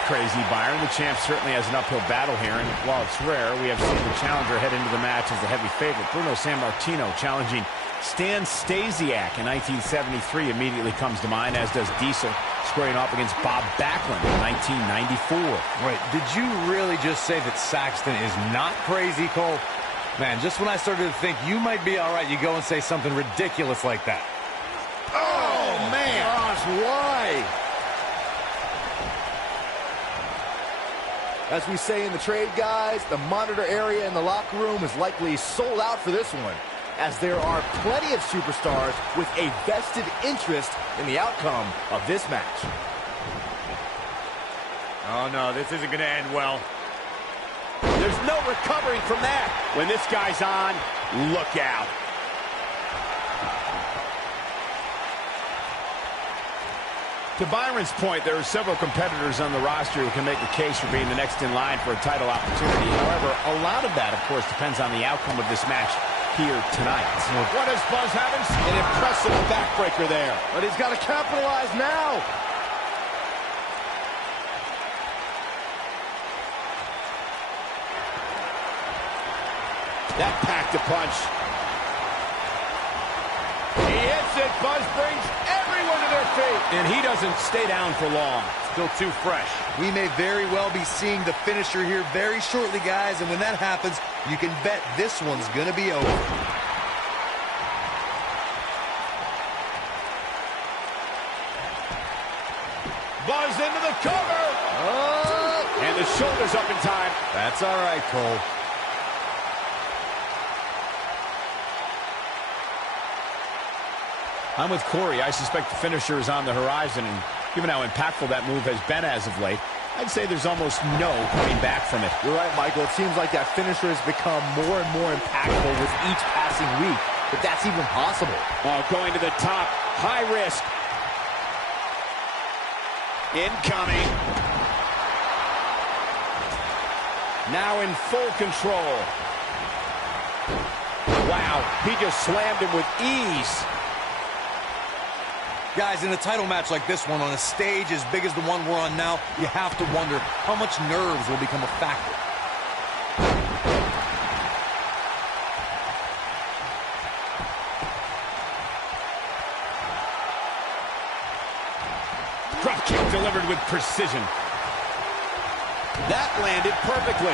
Crazy, Byron. The champ certainly has an uphill battle here, and while it's rare, we have seen the challenger head into the match as the heavy favorite. Bruno Sammartino challenging Stan Stasiak in 1973 immediately comes to mind, as does Diesel squaring off against Bob Backlund in 1994. Wait, did you really just say that Saxton is not crazy, Cole? Man, just when I started to think you might be all right, you go and say something ridiculous like that. Oh, man! Gosh, why? As we say in the trade, guys, the monitor area in the locker room is likely sold out for this one, as there are plenty of superstars with a vested interest in the outcome of this match. Oh, no, this isn't going to end well. There's no recovering from that. When this guy's on, look out. To Byron's point, there are several competitors on the roster who can make a case for being the next in line for a title opportunity. However, a lot of that, of course, depends on the outcome of this match here tonight. What does Buzz have? An impressive backbreaker there. But he's got to capitalize now. That packed a punch. He hits it. Buzz brings everyone to their feet. And he doesn't stay down for long. Still too fresh. We may very well be seeing the finisher here very shortly, guys, and when that happens, you can bet this one's going to be over. Buzz into the cover. And the shoulder's up in time. That's all right, Cole. I'm with Corey. I suspect the finisher is on the horizon, and given how impactful that move has been as of late, I'd say there's almost no coming back from it. You're right, Michael. It seems like that finisher has become more and more impactful with each passing week, if that's even possible. Oh, going to the top. High risk. Incoming. Now in full control. Wow, he just slammed him with ease. Guys, in a title match like this one, on a stage as big as the one we're on now, you have to wonder how much nerves will become a factor. Drop kick delivered with precision. That landed perfectly.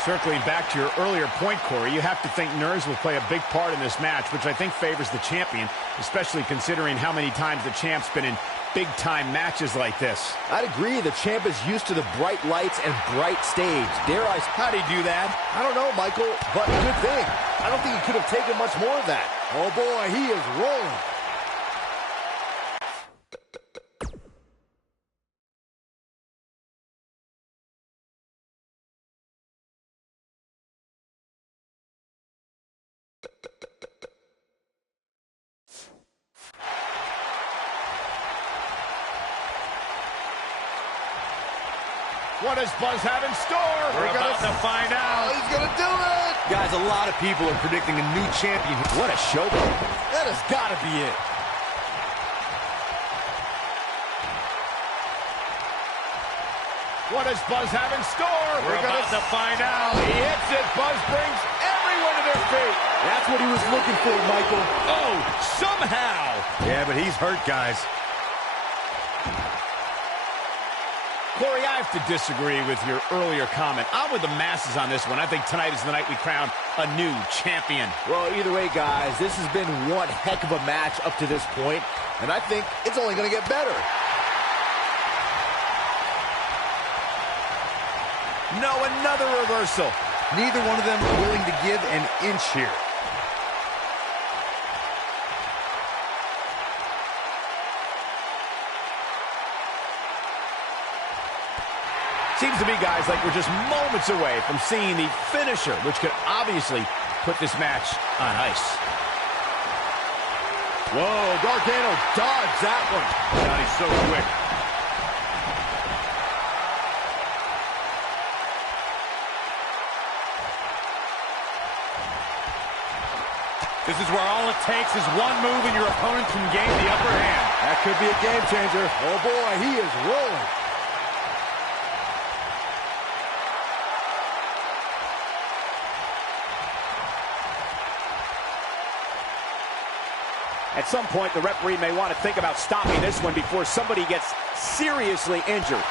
Circling back to your earlier point, Corey, you have to think nerves will play a big part in this match, which I think favors the champion, especially considering how many times the champ's been in big-time matches like this. I'd agree. The champ is used to the bright lights and bright stage. Dare I... How'd he do that? I don't know, Michael, but good thing. I don't think he could have taken much more of that. Oh, boy, he is rolling. What does Buzz have in store? We're about to find out. Oh, he's going to do it. Guys, a lot of people are predicting a new champion. What a showboat. That has got to be it. What does Buzz have in store? We're about to find out. He hits it. Buzz brings everyone to their feet. That's what he was looking for, Michael. Oh, somehow. Yeah, but he's hurt, guys. Corey, I have to disagree with your earlier comment. I'm with the masses on this one. I think tonight is the night we crown a new champion. Well, either way, guys, this has been one heck of a match up to this point, and I think it's only going to get better. No, another reversal. Neither one of them are willing to give an inch here. Seems to me, guys, like we're just moments away from seeing the finisher, which could obviously put this match on ice. Whoa, Gargano dodged that one. Johnny's so quick. This is where all it takes is one move and your opponent can gain the upper hand. That could be a game changer. Oh boy, he is rolling. At some point, the referee may want to think about stopping this one before somebody gets seriously injured.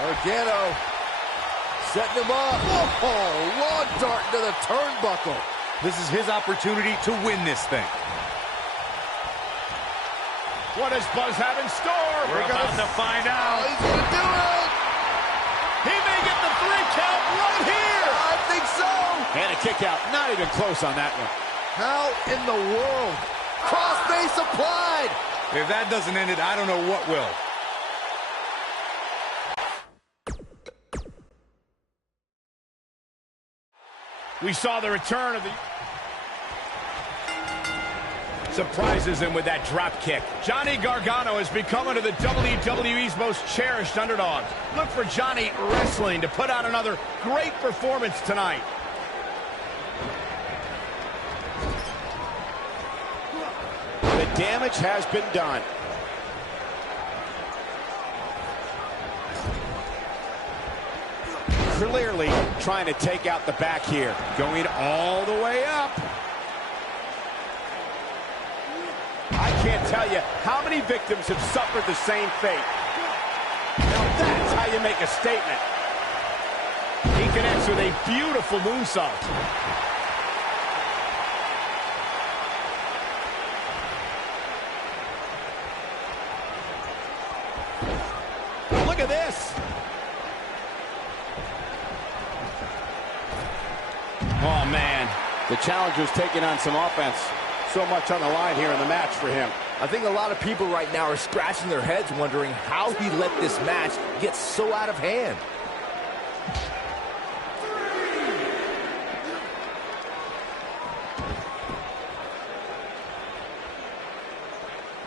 Gargano setting him up. Oh, long dart to the turnbuckle. This is his opportunity to win this thing. What does Buzz have in store? We're about to find out. Oh, he's going to do it. He may get the 3 count right here. I think so. And a kick out. Not even close on that one. How in the world? Crossface applied. If that doesn't end it, I don't know what will. We saw the return of the... Surprises him with that drop kick. Johnny Gargano has become one of the WWE's most cherished underdogs. Look for Johnny Wrestling to put out another great performance tonight. The damage has been done. Clearly trying to take out the back here. Going all the way up. I can't tell you how many victims have suffered the same fate. Now that's how you make a statement. He connects with a beautiful moonsault. Look at this. Oh, man. The challenger's taking on some offense. So much on the line here in the match for him. I think a lot of people right now are scratching their heads wondering how he let this match get so out of hand.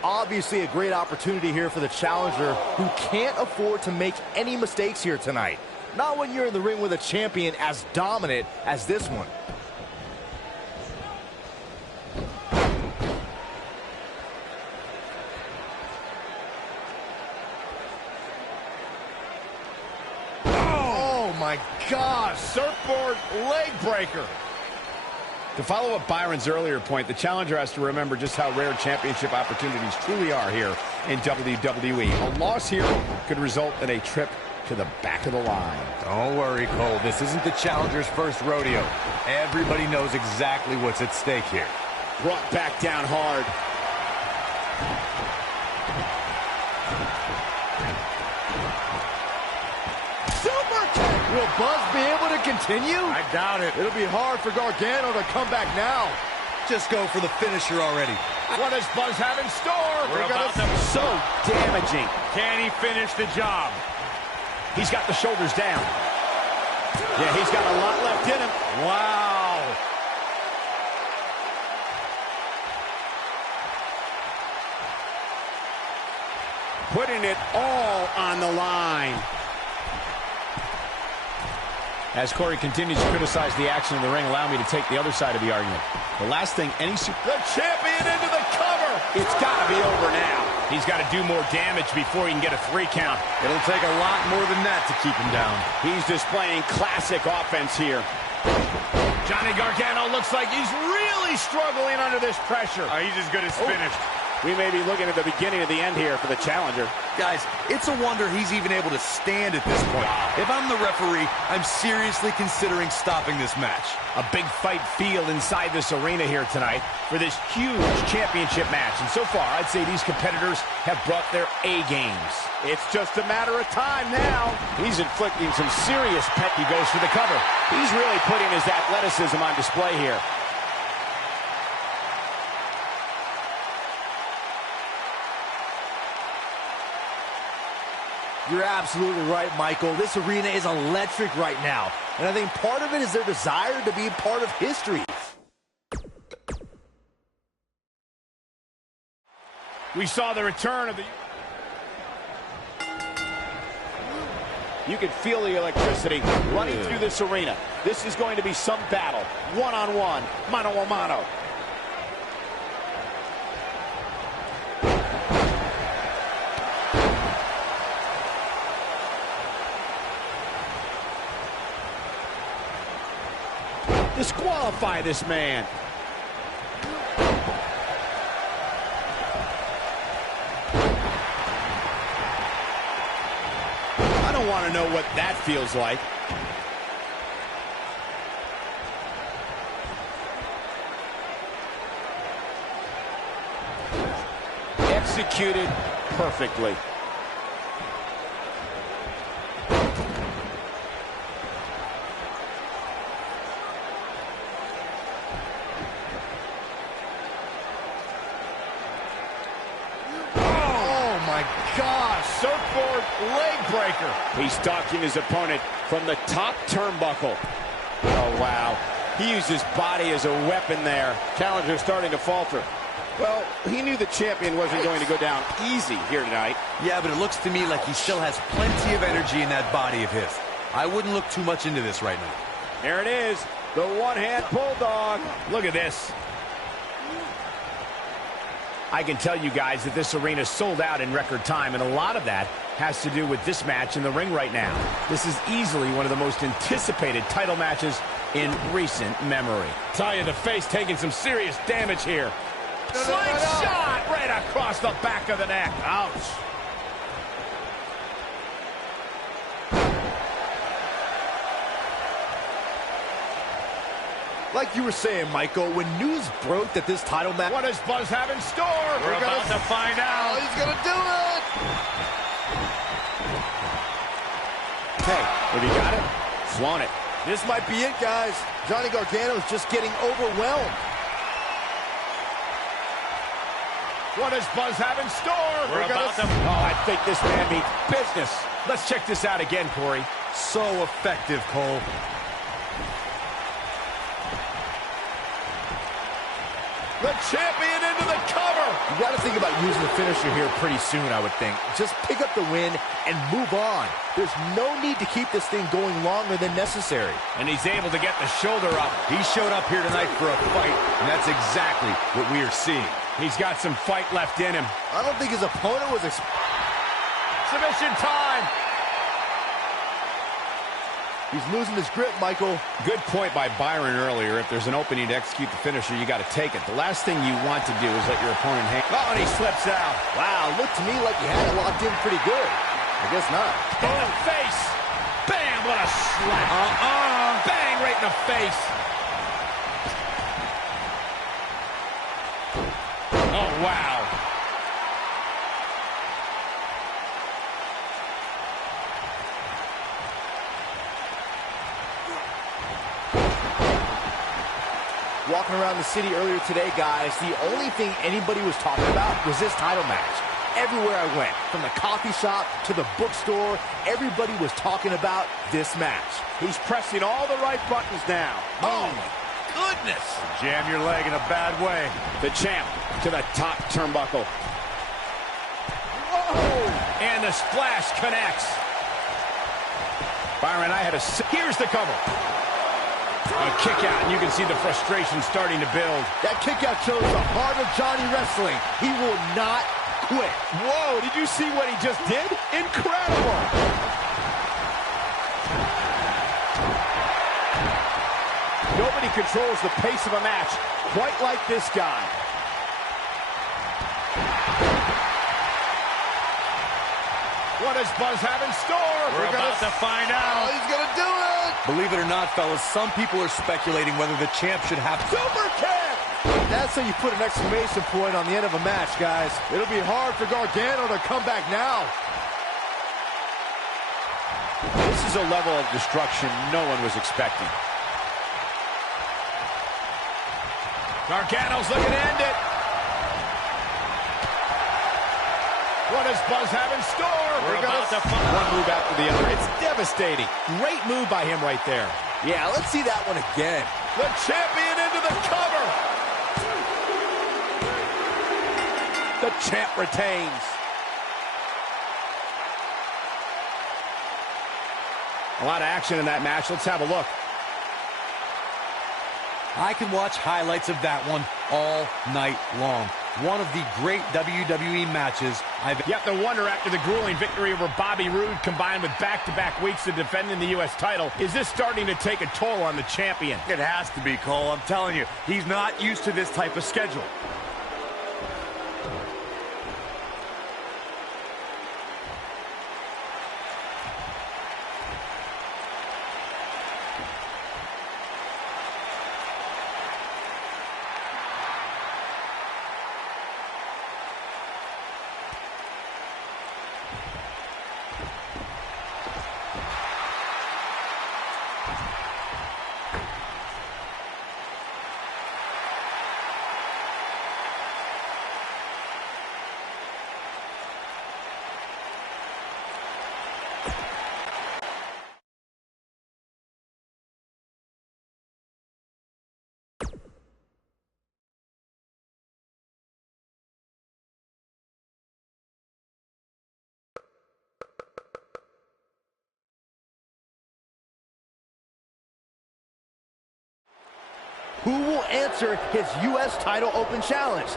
Obviously a great opportunity here for the challenger who can't afford to make any mistakes here tonight. Not when you're in the ring with a champion as dominant as this one. My God, surfboard leg breaker. To follow up Byron's earlier point, the challenger has to remember just how rare championship opportunities truly are here in WWE. A loss here could result in a trip to the back of the line. Don't worry, Cole. This isn't the challenger's first rodeo. Everybody knows exactly what's at stake here. Brought back down hard. Will Buzz be able to continue? I doubt it. It'll be hard for Gargano to come back now. Just go for the finisher already. What does Buzz have in store? We're about to... So damaging. Can he finish the job? He's got the shoulders down. Yeah, he's got a lot left in him. Wow. Putting it all on the line. As Corey continues to criticize the action in the ring, allow me to take the other side of the argument. The last thing any The champion into the cover! It's got to be over now. He's got to do more damage before he can get a 3 count. It'll take a lot more than that to keep him down. He's displaying classic offense here. Johnny Gargano looks like he's really struggling under this pressure. He's as good as finished. We may be looking at the beginning of the end here for the challenger. Guys, it's a wonder he's even able to stand at this point. If I'm the referee, I'm seriously considering stopping this match. A big fight field inside this arena here tonight for this huge championship match. And so far, I'd say these competitors have brought their A games. It's just a matter of time now. He's inflicting some serious pet. He goes for the cover. He's really putting his athleticism on display here. You're absolutely right, Michael. This arena is electric right now. And I think part of it is their desire to be a part of history. We saw the return of the... You can feel the electricity running through this arena. This is going to be some battle. One-on-one, mano-a-mano. Disqualify this man. I don't want to know what that feels like. Executed perfectly. Gosh, surfboard leg breaker. He's stalking his opponent from the top turnbuckle. Oh, wow. He used his body as a weapon there. Challenger starting to falter. Well, he knew the champion wasn't going to go down easy here tonight. Yeah, but it looks to me like he still has plenty of energy in that body of his. I wouldn't look too much into this right now. There it is, the one-hand bulldog. Look at this. I can tell you guys that this arena sold out in record time, and a lot of that has to do with this match in the ring right now. This is easily one of the most anticipated title matches in recent memory. Tell you, the face taking some serious damage here. Slingshot right across the back of the neck. Ouch. Like you were saying, Michael, when news broke that this title match... What does Buzz have in store? We're about to find out. He's going to do it! Hey, have you got it? Swan it. This might be it, guys. Johnny Gargano is just getting overwhelmed. What does Buzz have in store? We're about to... Oh, I think this man means business. Let's check this out again, Corey. So effective, Cole. The champion into the cover. You got to think about using the finisher here pretty soon, I would think. Just pick up the win and move on. There's no need to keep this thing going longer than necessary. And he's able to get the shoulder up. He showed up here tonight for a fight, and that's exactly what we are seeing. He's got some fight left in him. I don't think his opponent was... Submission time. He's losing his grip, Michael. Good point by Byron earlier. If there's an opening to execute the finisher, you got to take it. The last thing you want to do is let your opponent hang. Oh, and he slips out. Wow, looked to me like he had it locked in pretty good. I guess not. In the face. Bam, what a slap. Bang, right in the face. Oh, wow. Walking around the city earlier today, guys, the only thing anybody was talking about was this title match. Everywhere I went, from the coffee shop to the bookstore, everybody was talking about this match. He's pressing all the right buttons now. Oh, my goodness. Jam your leg in a bad way. The champ to the top turnbuckle. Whoa! And the splash connects. Byron, here's the cover. A kick out, and you can see the frustration starting to build. That kick out shows the heart of Johnny Wrestling. He will not quit. Whoa, did you see what he just did? Incredible. Nobody controls the pace of a match quite like this guy. What does Buzz have in store? We're about to find out. He's going to do it. Believe it or not, fellas, some people are speculating whether the champ should have Super kick. That's how you put an exclamation point on the end of a match, guys. It'll be hard for Gargano to come back now. This is a level of destruction no one was expecting. Gargano's looking to end it. What does Buzz have in store? We're about to find one move after the other. It's devastating. Great move by him right there. Yeah, let's see that one again. The champion into the cover. The champ retains. A lot of action in that match. Let's have a look. I can watch highlights of that one all night long. One of the great WWE matches I've... You have to wonder, after the grueling victory over Bobby Roode combined with back-to-back weeks of defending the U.S. title, is this starting to take a toll on the champion? It has to be, Cole. I'm telling you, he's not used to this type of schedule. Who will answer his U.S. title open challenge?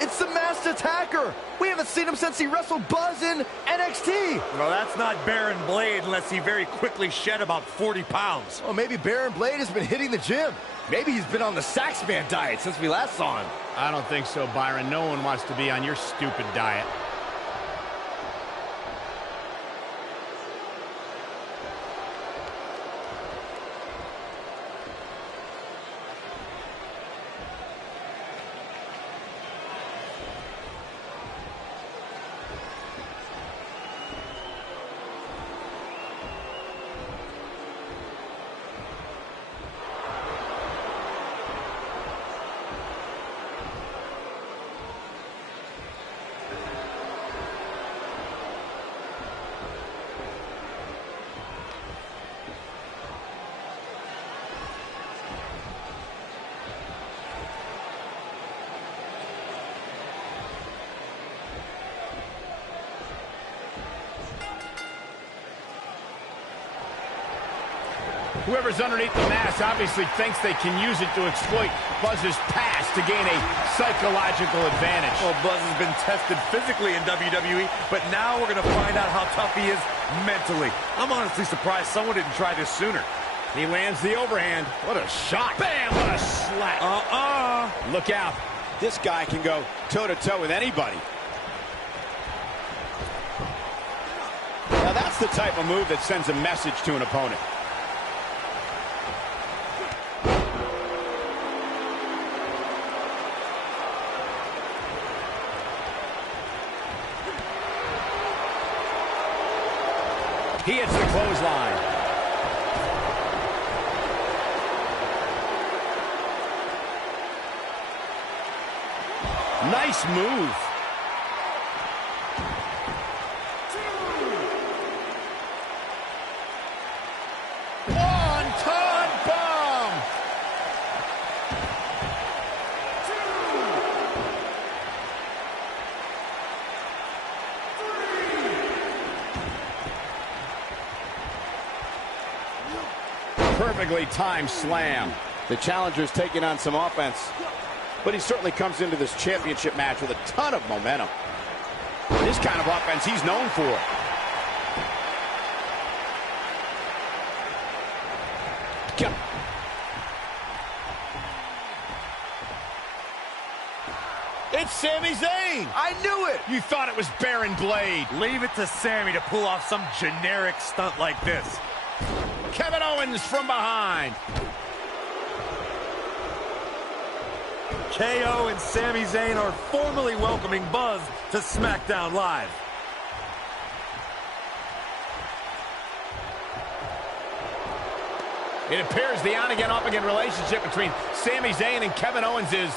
It's the Masked Attacker. We haven't seen him since he wrestled Buzz in NXT. Well, that's not Baron Blade unless he very quickly shed about 40 pounds. Well, maybe Baron Blade has been hitting the gym. Maybe he's been on the Saxman diet since we last saw him. I don't think so, Byron. No one wants to be on your stupid diet. Whoever's underneath the mask obviously thinks they can use it to exploit Buzz's past to gain a psychological advantage. Well, Buzz has been tested physically in WWE, but now we're going to find out how tough he is mentally. I'm honestly surprised someone didn't try this sooner. He lands the overhand. What a shot. Bam! What a slap. Look out. This guy can go toe-to-toe with anybody. Now that's the type of move that sends a message to an opponent. He hits the clothesline. Nice move. One-ton bomb. Perfectly timed slam. The challenger's taking on some offense, but he certainly comes into this championship match with a ton of momentum. This kind of offense he's known for. It's Sami Zayn. I knew it. You thought it was Baron Blade. Leave it to Sami to pull off some generic stunt like this. Kevin Owens from behind. KO and Sami Zayn are formally welcoming Buzz to SmackDown Live. It appears the on-again, off-again relationship between Sami Zayn and Kevin Owens is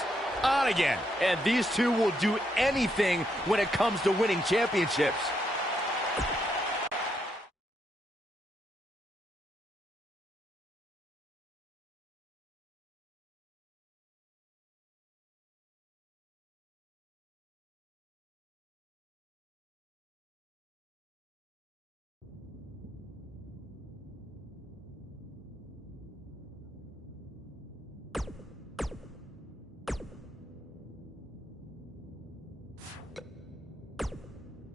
on again. And these two will do anything when it comes to winning championships.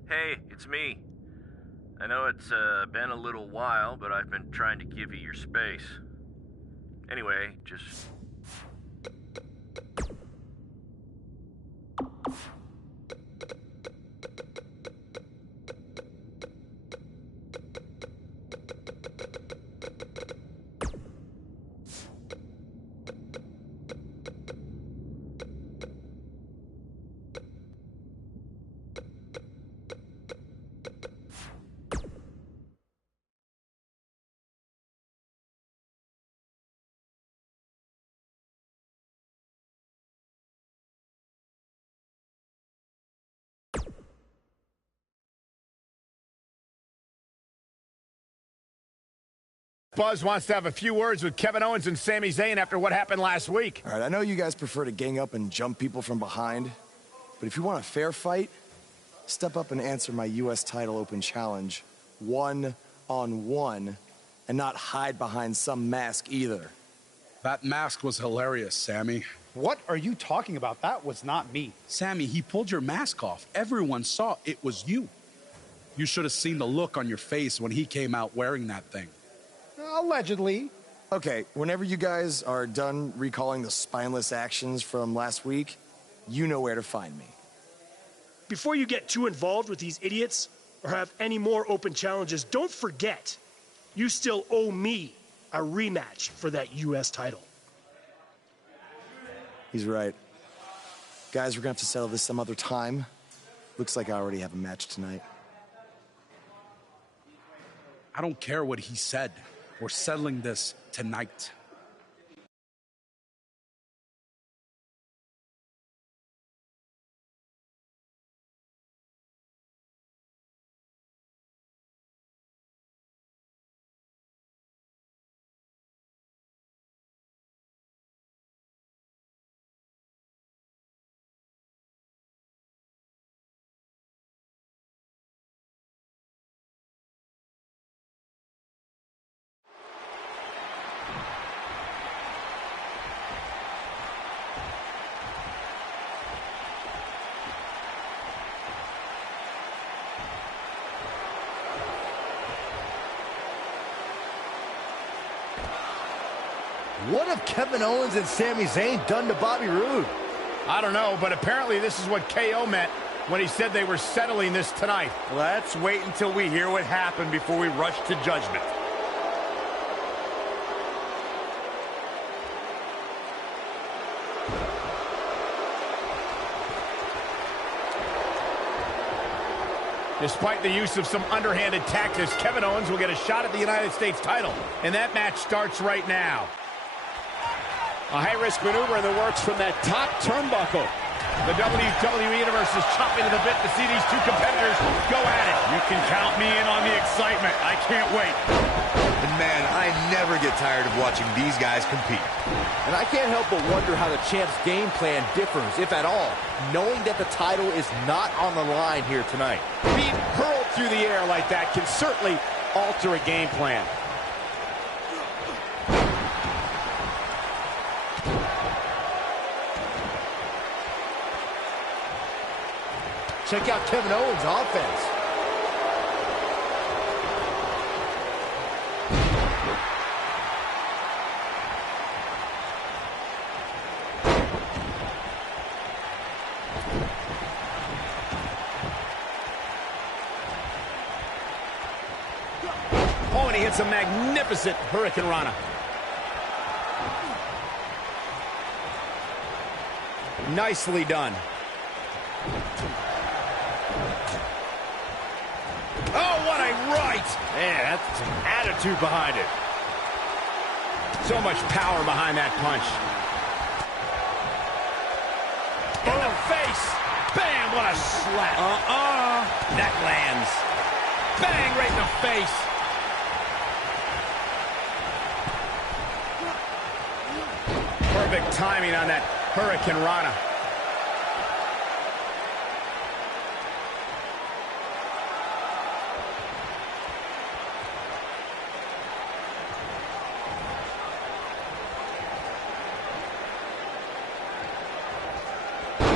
Hey, it's me. I know it's been a little while, but I've been trying to give you your space. Anyway, just... Buzz wants to have a few words with Kevin Owens and Sami Zayn after what happened last week. All right, I know you guys prefer to gang up and jump people from behind, but if you want a fair fight, step up and answer my U.S. title open challenge, 1-on-1, and not hide behind some mask either. That mask was hilarious, Sami. What are you talking about? That was not me. Sami, he pulled your mask off. Everyone saw it was you. You should have seen the look on your face when he came out wearing that thing. Allegedly. Okay, whenever you guys are done recalling the spineless actions from last week, you know where to find me. Before you get too involved with these idiots or have any more open challenges, don't forget, you still owe me a rematch for that U.S. title. He's right. Guys, we're gonna have to settle this some other time. Looks like I already have a match tonight. I don't care what he said. We're settling this tonight. What have Kevin Owens and Sami Zayn done to Bobby Roode? I don't know, but apparently this is what KO meant when he said they were settling this tonight. Let's wait until we hear what happened before we rush to judgment. Despite the use of some underhanded tactics, Kevin Owens will get a shot at the United States title, and that match starts right now. A high-risk maneuver in the works from that top turnbuckle. The WWE Universe is chomping at the bit to see these two competitors go at it. You can count me in on the excitement. I can't wait. And man, I never get tired of watching these guys compete. And I can't help but wonder how the champ's game plan differs, if at all, knowing that the title is not on the line here tonight. Being hurled through the air like that can certainly alter a game plan. check out Kevin Owens' offense. Oh, and he hits a magnificent Hurricane Rana. Nicely done. Oh, what a right! Man, that's some attitude behind it. So much power behind that punch. In the face! Bam! What a slap! That lands. Bang! Right in the face. Perfect timing on that Hurricane Rana.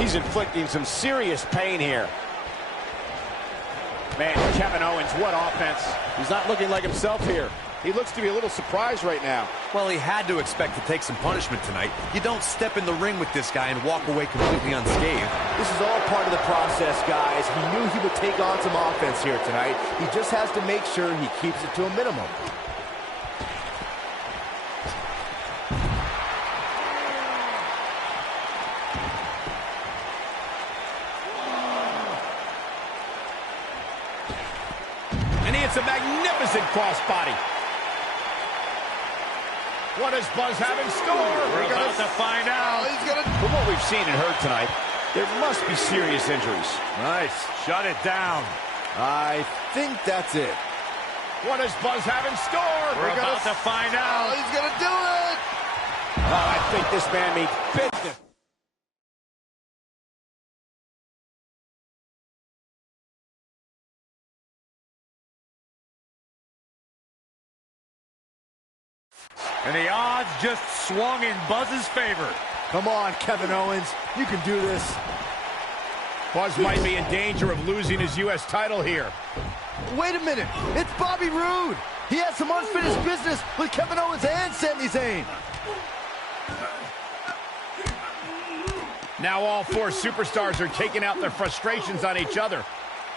He's inflicting some serious pain here. Man, Kevin Owens, what offense. He's not looking like himself here. He looks to be a little surprised right now. Well, he had to expect to take some punishment tonight. You don't step in the ring with this guy and walk away completely unscathed. This is all part of the process, guys. He knew he would take on some offense here tonight. He just has to make sure he keeps it to a minimum. And he hits a magnificent crossbody. What does Buzz have in store? We're about to find out. From what we've seen and heard tonight, there must be serious injuries. Nice. Shut it down. I think that's it. What does Buzz have in store? We're about to find out. He's going to do it. Oh, I think this man means business. And the odds just swung in Buzz's favor. Come on, Kevin Owens. You can do this. Buzz might be in danger of losing his U.S. title here. Wait a minute. It's Bobby Roode. He has some unfinished business with Kevin Owens and Sami Zayn. Now all four superstars are taking out their frustrations on each other.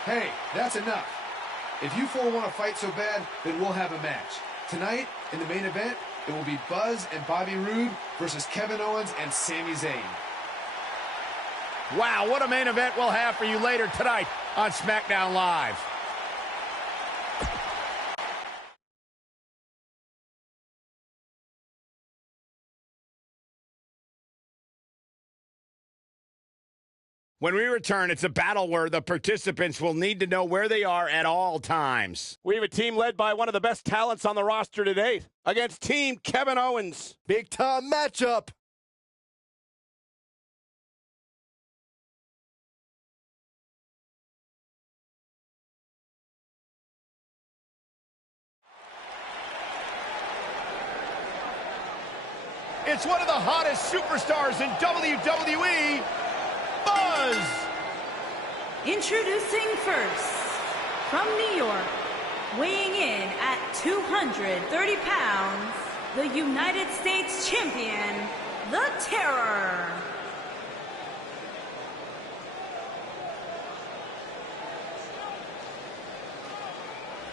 Hey, that's enough. If you four want to fight so bad, then we'll have a match. Tonight, in the main event, it will be Buzz and Bobby Roode versus Kevin Owens and Sami Zayn. Wow, what a main event we'll have for you later tonight on SmackDown Live. When we return, it's a battle where the participants will need to know where they are at all times. We have a team led by one of the best talents on the roster to date against Team Kevin Owens. Big time matchup. It's one of the hottest superstars in WWE, Buzz! Introducing first, from New York, weighing in at 230 pounds, the United States Champion, The Terror.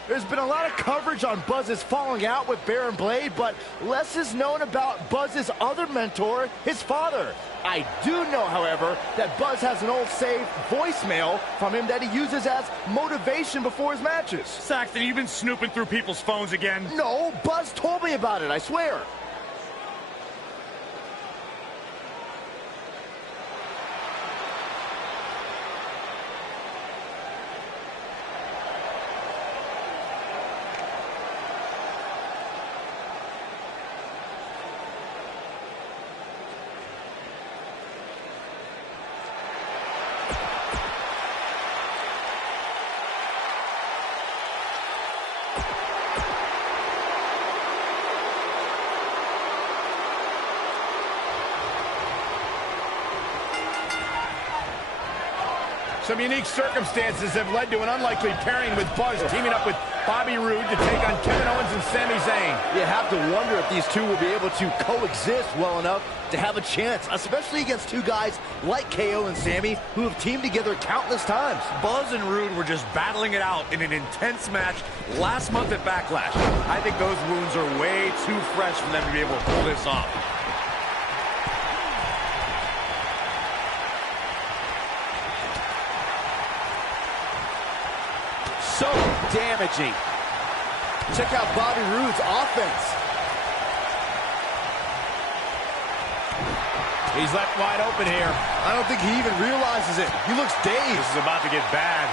There's been a lot of coverage on Buzz's falling out with Baron Blade, but less is known about Buzz's other mentor, his father. I do know, however, that Buzz has an old saved voicemail from him that he uses as motivation before his matches. Saxton, you've been snooping through people's phones again? No, Buzz told me about it, I swear. Some unique circumstances have led to an unlikely pairing with Buzz teaming up with Bobby Roode to take on Kevin Owens and Sami Zayn. You have to wonder if these two will be able to coexist well enough to have a chance, especially against two guys like KO and Sami who have teamed together countless times. Buzz and Roode were just battling it out in an intense match last month at Backlash. I think those wounds are way too fresh for them to be able to pull this off. So damaging. Check out Bobby Roode's offense. He's left wide open here. I don't think he even realizes it. He looks dazed. This is about to get bad.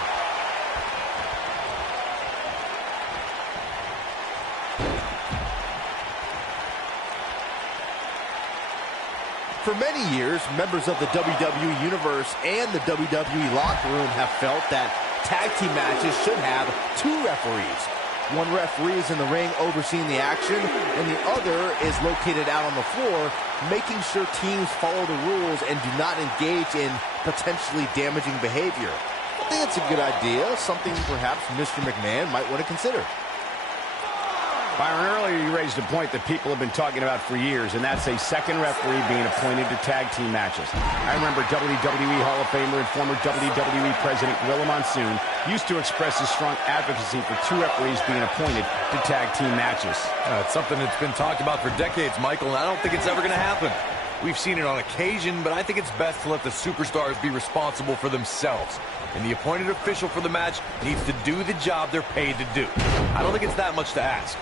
For many years, members of the WWE Universe and the WWE locker room have felt that tag team matches should have two referees. One referee is in the ring overseeing the action, and the other is located out on the floor, making sure teams follow the rules and do not engage in potentially damaging behavior. I think it's a good idea, something perhaps Mr. McMahon might want to consider. Byron, earlier you raised a point that people have been talking about for years, and that's a second referee being appointed to tag team matches. I remember WWE Hall of Famer and former WWE President Gorilla Monsoon used to express his strong advocacy for two referees being appointed to tag team matches. It's something that's been talked about for decades, Michael, and I don't think it's ever going to happen. We've seen it on occasion, but I think it's best to let the superstars be responsible for themselves. And the appointed official for the match needs to do the job they're paid to do. I don't think it's that much to ask.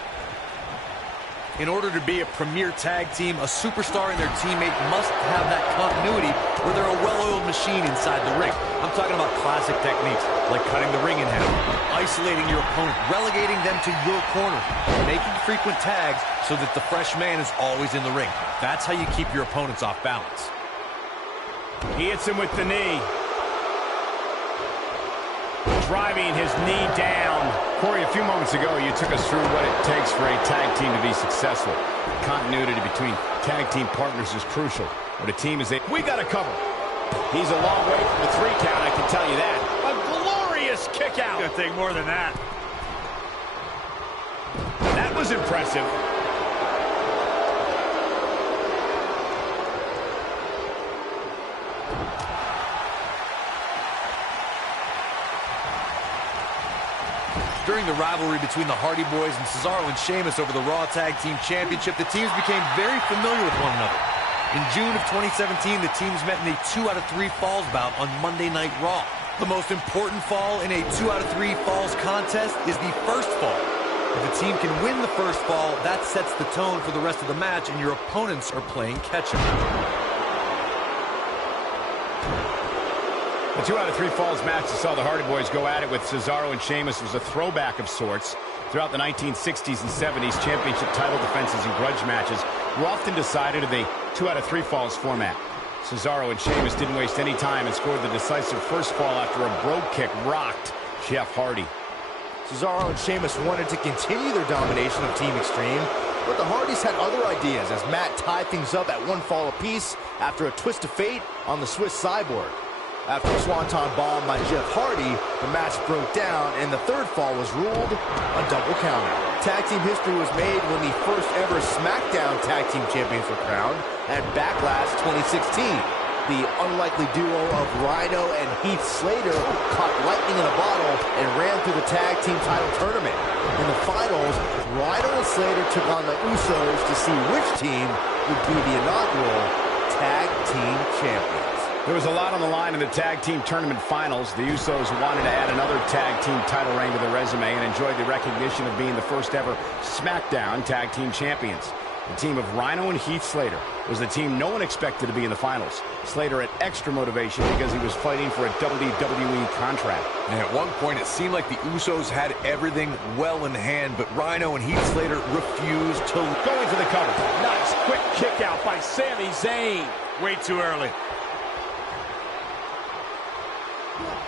In order to be a premier tag team, a superstar and their teammate must have that continuity where they're a well-oiled machine inside the ring. I'm talking about classic techniques, like cutting the ring in half, isolating your opponent, relegating them to your corner, and making frequent tags so that the fresh man is always in the ring. That's how you keep your opponents off balance. He hits him with the knee. Driving his knee down. Corey, a few moments ago, you took us through what it takes for a tag team to be successful. Continuity between tag team partners is crucial. But a team is we got to cover. He's a long way from the 3 count, I can tell you that. A glorious kick out. It's gonna take more than that. That was impressive. During the rivalry between the Hardy Boys and Cesaro and Sheamus over the Raw Tag Team Championship, the teams became very familiar with one another. In June of 2017, the teams met in a 2 out of 3 falls bout on Monday Night Raw. The most important fall in a 2 out of 3 falls contest is the first fall. If a team can win the first fall, that sets the tone for the rest of the match, and your opponents are playing catch-up. The 2 out of 3 falls match that saw the Hardy Boys go at it with Cesaro and Sheamus was a throwback of sorts. Throughout the 1960s and 70s, championship title defenses and grudge matches were often decided in the 2 out of 3 falls format. Cesaro and Sheamus didn't waste any time and scored the decisive first fall after a brogue kick rocked Jeff Hardy. Cesaro and Sheamus wanted to continue their domination of Team Extreme, but the Hardys had other ideas as Matt tied things up at 1 fall apiece after a twist of fate on the Swiss Cyborg. After a swanton bomb by Jeff Hardy, the match broke down and the 3rd fall was ruled a double counter. Tag team history was made when the first ever SmackDown Tag Team Champions were crowned at Backlash 2016. The unlikely duo of Rhino and Heath Slater caught lightning in a bottle and ran through the tag team title tournament. In the finals, Rhino and Slater took on the Usos to see which team would be the inaugural Tag Team Champions. There was a lot on the line in the tag team tournament finals. The Usos wanted to add another tag team title reign to their resume and enjoyed the recognition of being the first ever SmackDown Tag Team Champions. The team of Rhino and Heath Slater was the team no one expected to be in the finals. Slater had extra motivation because he was fighting for a WWE contract. And at one point, it seemed like the Usos had everything well in hand, but Rhino and Heath Slater refused to go into the cover. Nice quick kick out by Sami Zayn. Way too early.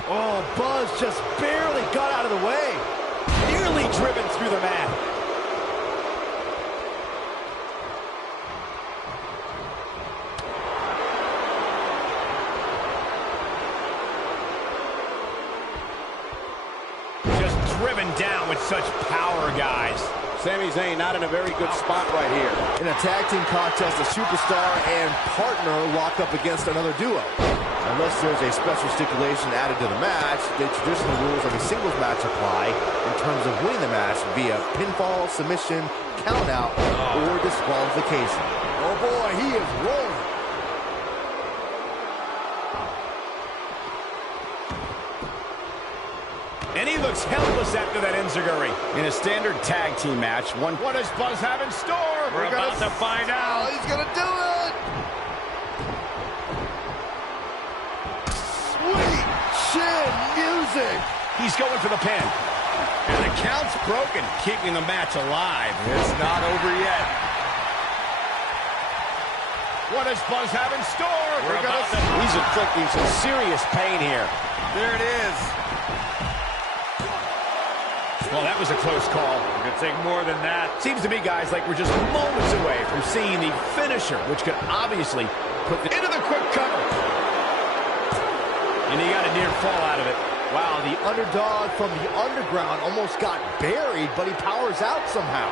Oh, Buzz just barely got out of the way. Nearly driven through the mat. such power, guys. Sami Zayn not in a very good spot right here. In a tag team contest, a superstar and partner lock up against another duo. Unless there's a special stipulation added to the match, the traditional rules of a singles match apply in terms of winning the match via pinfall, submission, countout, or disqualification. Oh boy, he is rolling. And he looks helpless after that enziguri. In a standard tag team match, what does Buzz have in store? We're about to find out. Oh, he's gonna do it! Sweet chin music! He's going for the pin. And the count's broken, keeping the match alive. It's not over yet. What does Buzz have in store? He's inflicting some serious pain here. There it is. Well, that was a close call. It could take more than that. Seems to me, guys, like we're just moments away from seeing the finisher, which could obviously put into the quick cover. And he got a near fall out of it. Wow, the underdog from the underground almost got buried, but he powers out somehow.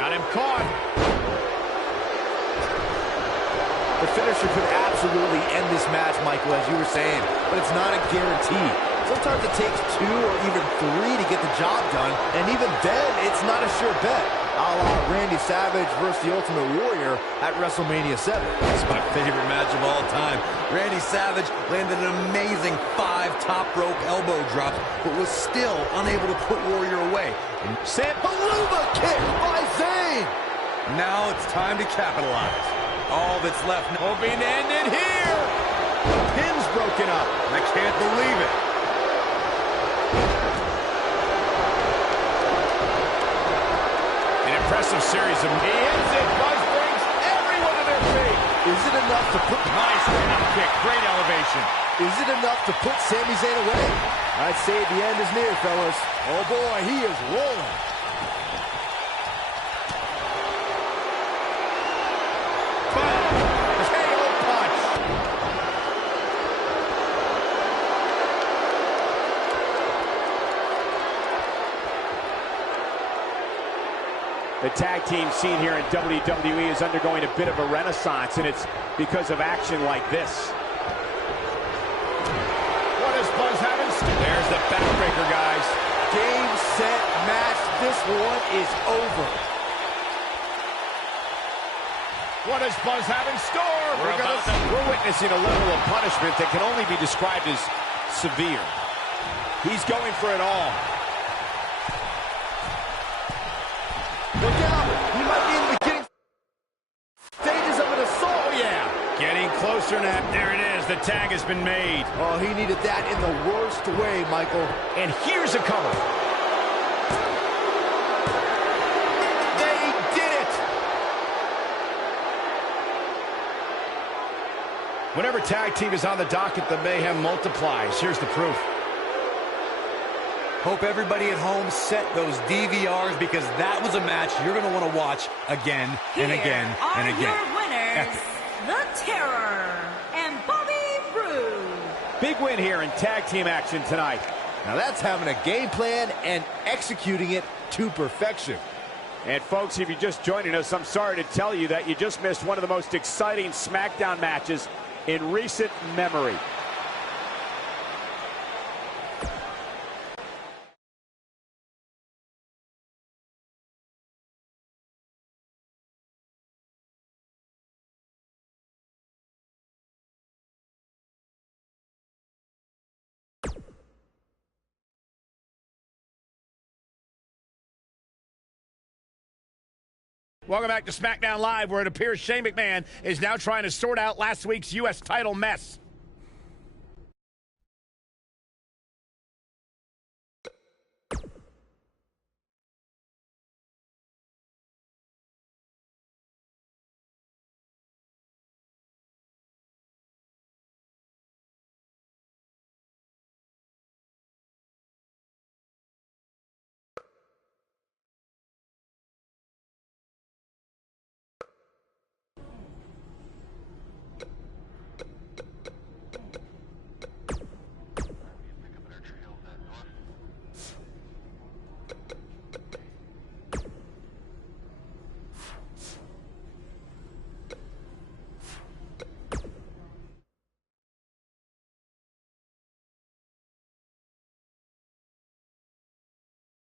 Got him caught. The finisher could absolutely end this match, Michael, as you were saying, but it's not a guarantee. Sometimes it takes 2 or even 3 to get the job done, and even then, it's not a sure bet. A la Randy Savage versus the Ultimate Warrior at WrestleMania 7. It's my favorite match of all time. Randy Savage landed an amazing 5 top rope elbow drops, but was still unable to put Warrior away. Haluva kick by Zayn! Now it's time to capitalize. All that's left. Hoping to end it here. The pin's broken up. I can't believe it. An impressive series of... He ends it. Buzz brings everyone to their feet. Is it enough to put... Nice down kick. Great elevation. Is it enough to put Sami Zayn away? I'd say the end is near, fellas. Oh boy, he is rolling. The tag team scene here in WWE is undergoing a bit of a renaissance, and it's because of action like this. What does Buzz have in store? There's the backbreaker, guys. Game, set, match. This one is over. What does Buzz have in store? We're witnessing a level of punishment that can only be described as severe. He's going for it all. Look out! He might be in the beginning stages of an assault. Oh, yeah. Getting closer now. There it is. The tag has been made. Oh, he needed that in the worst way, Michael. And here's a cover. They did it! Whenever tag team is on the docket, the mayhem multiplies. Here's the proof. Hope everybody at home set those DVRs, because that was a match you're going to want to watch again and again and again. Here are your winners, The Terror and Bobby Roode. Big win here in tag team action tonight. Now that's having a game plan and executing it to perfection. And folks, if you're just joining us, I'm sorry to tell you that you just missed one of the most exciting SmackDown matches in recent memory. Welcome back to SmackDown Live, where it appears Shane McMahon is now trying to sort out last week's U.S. title mess.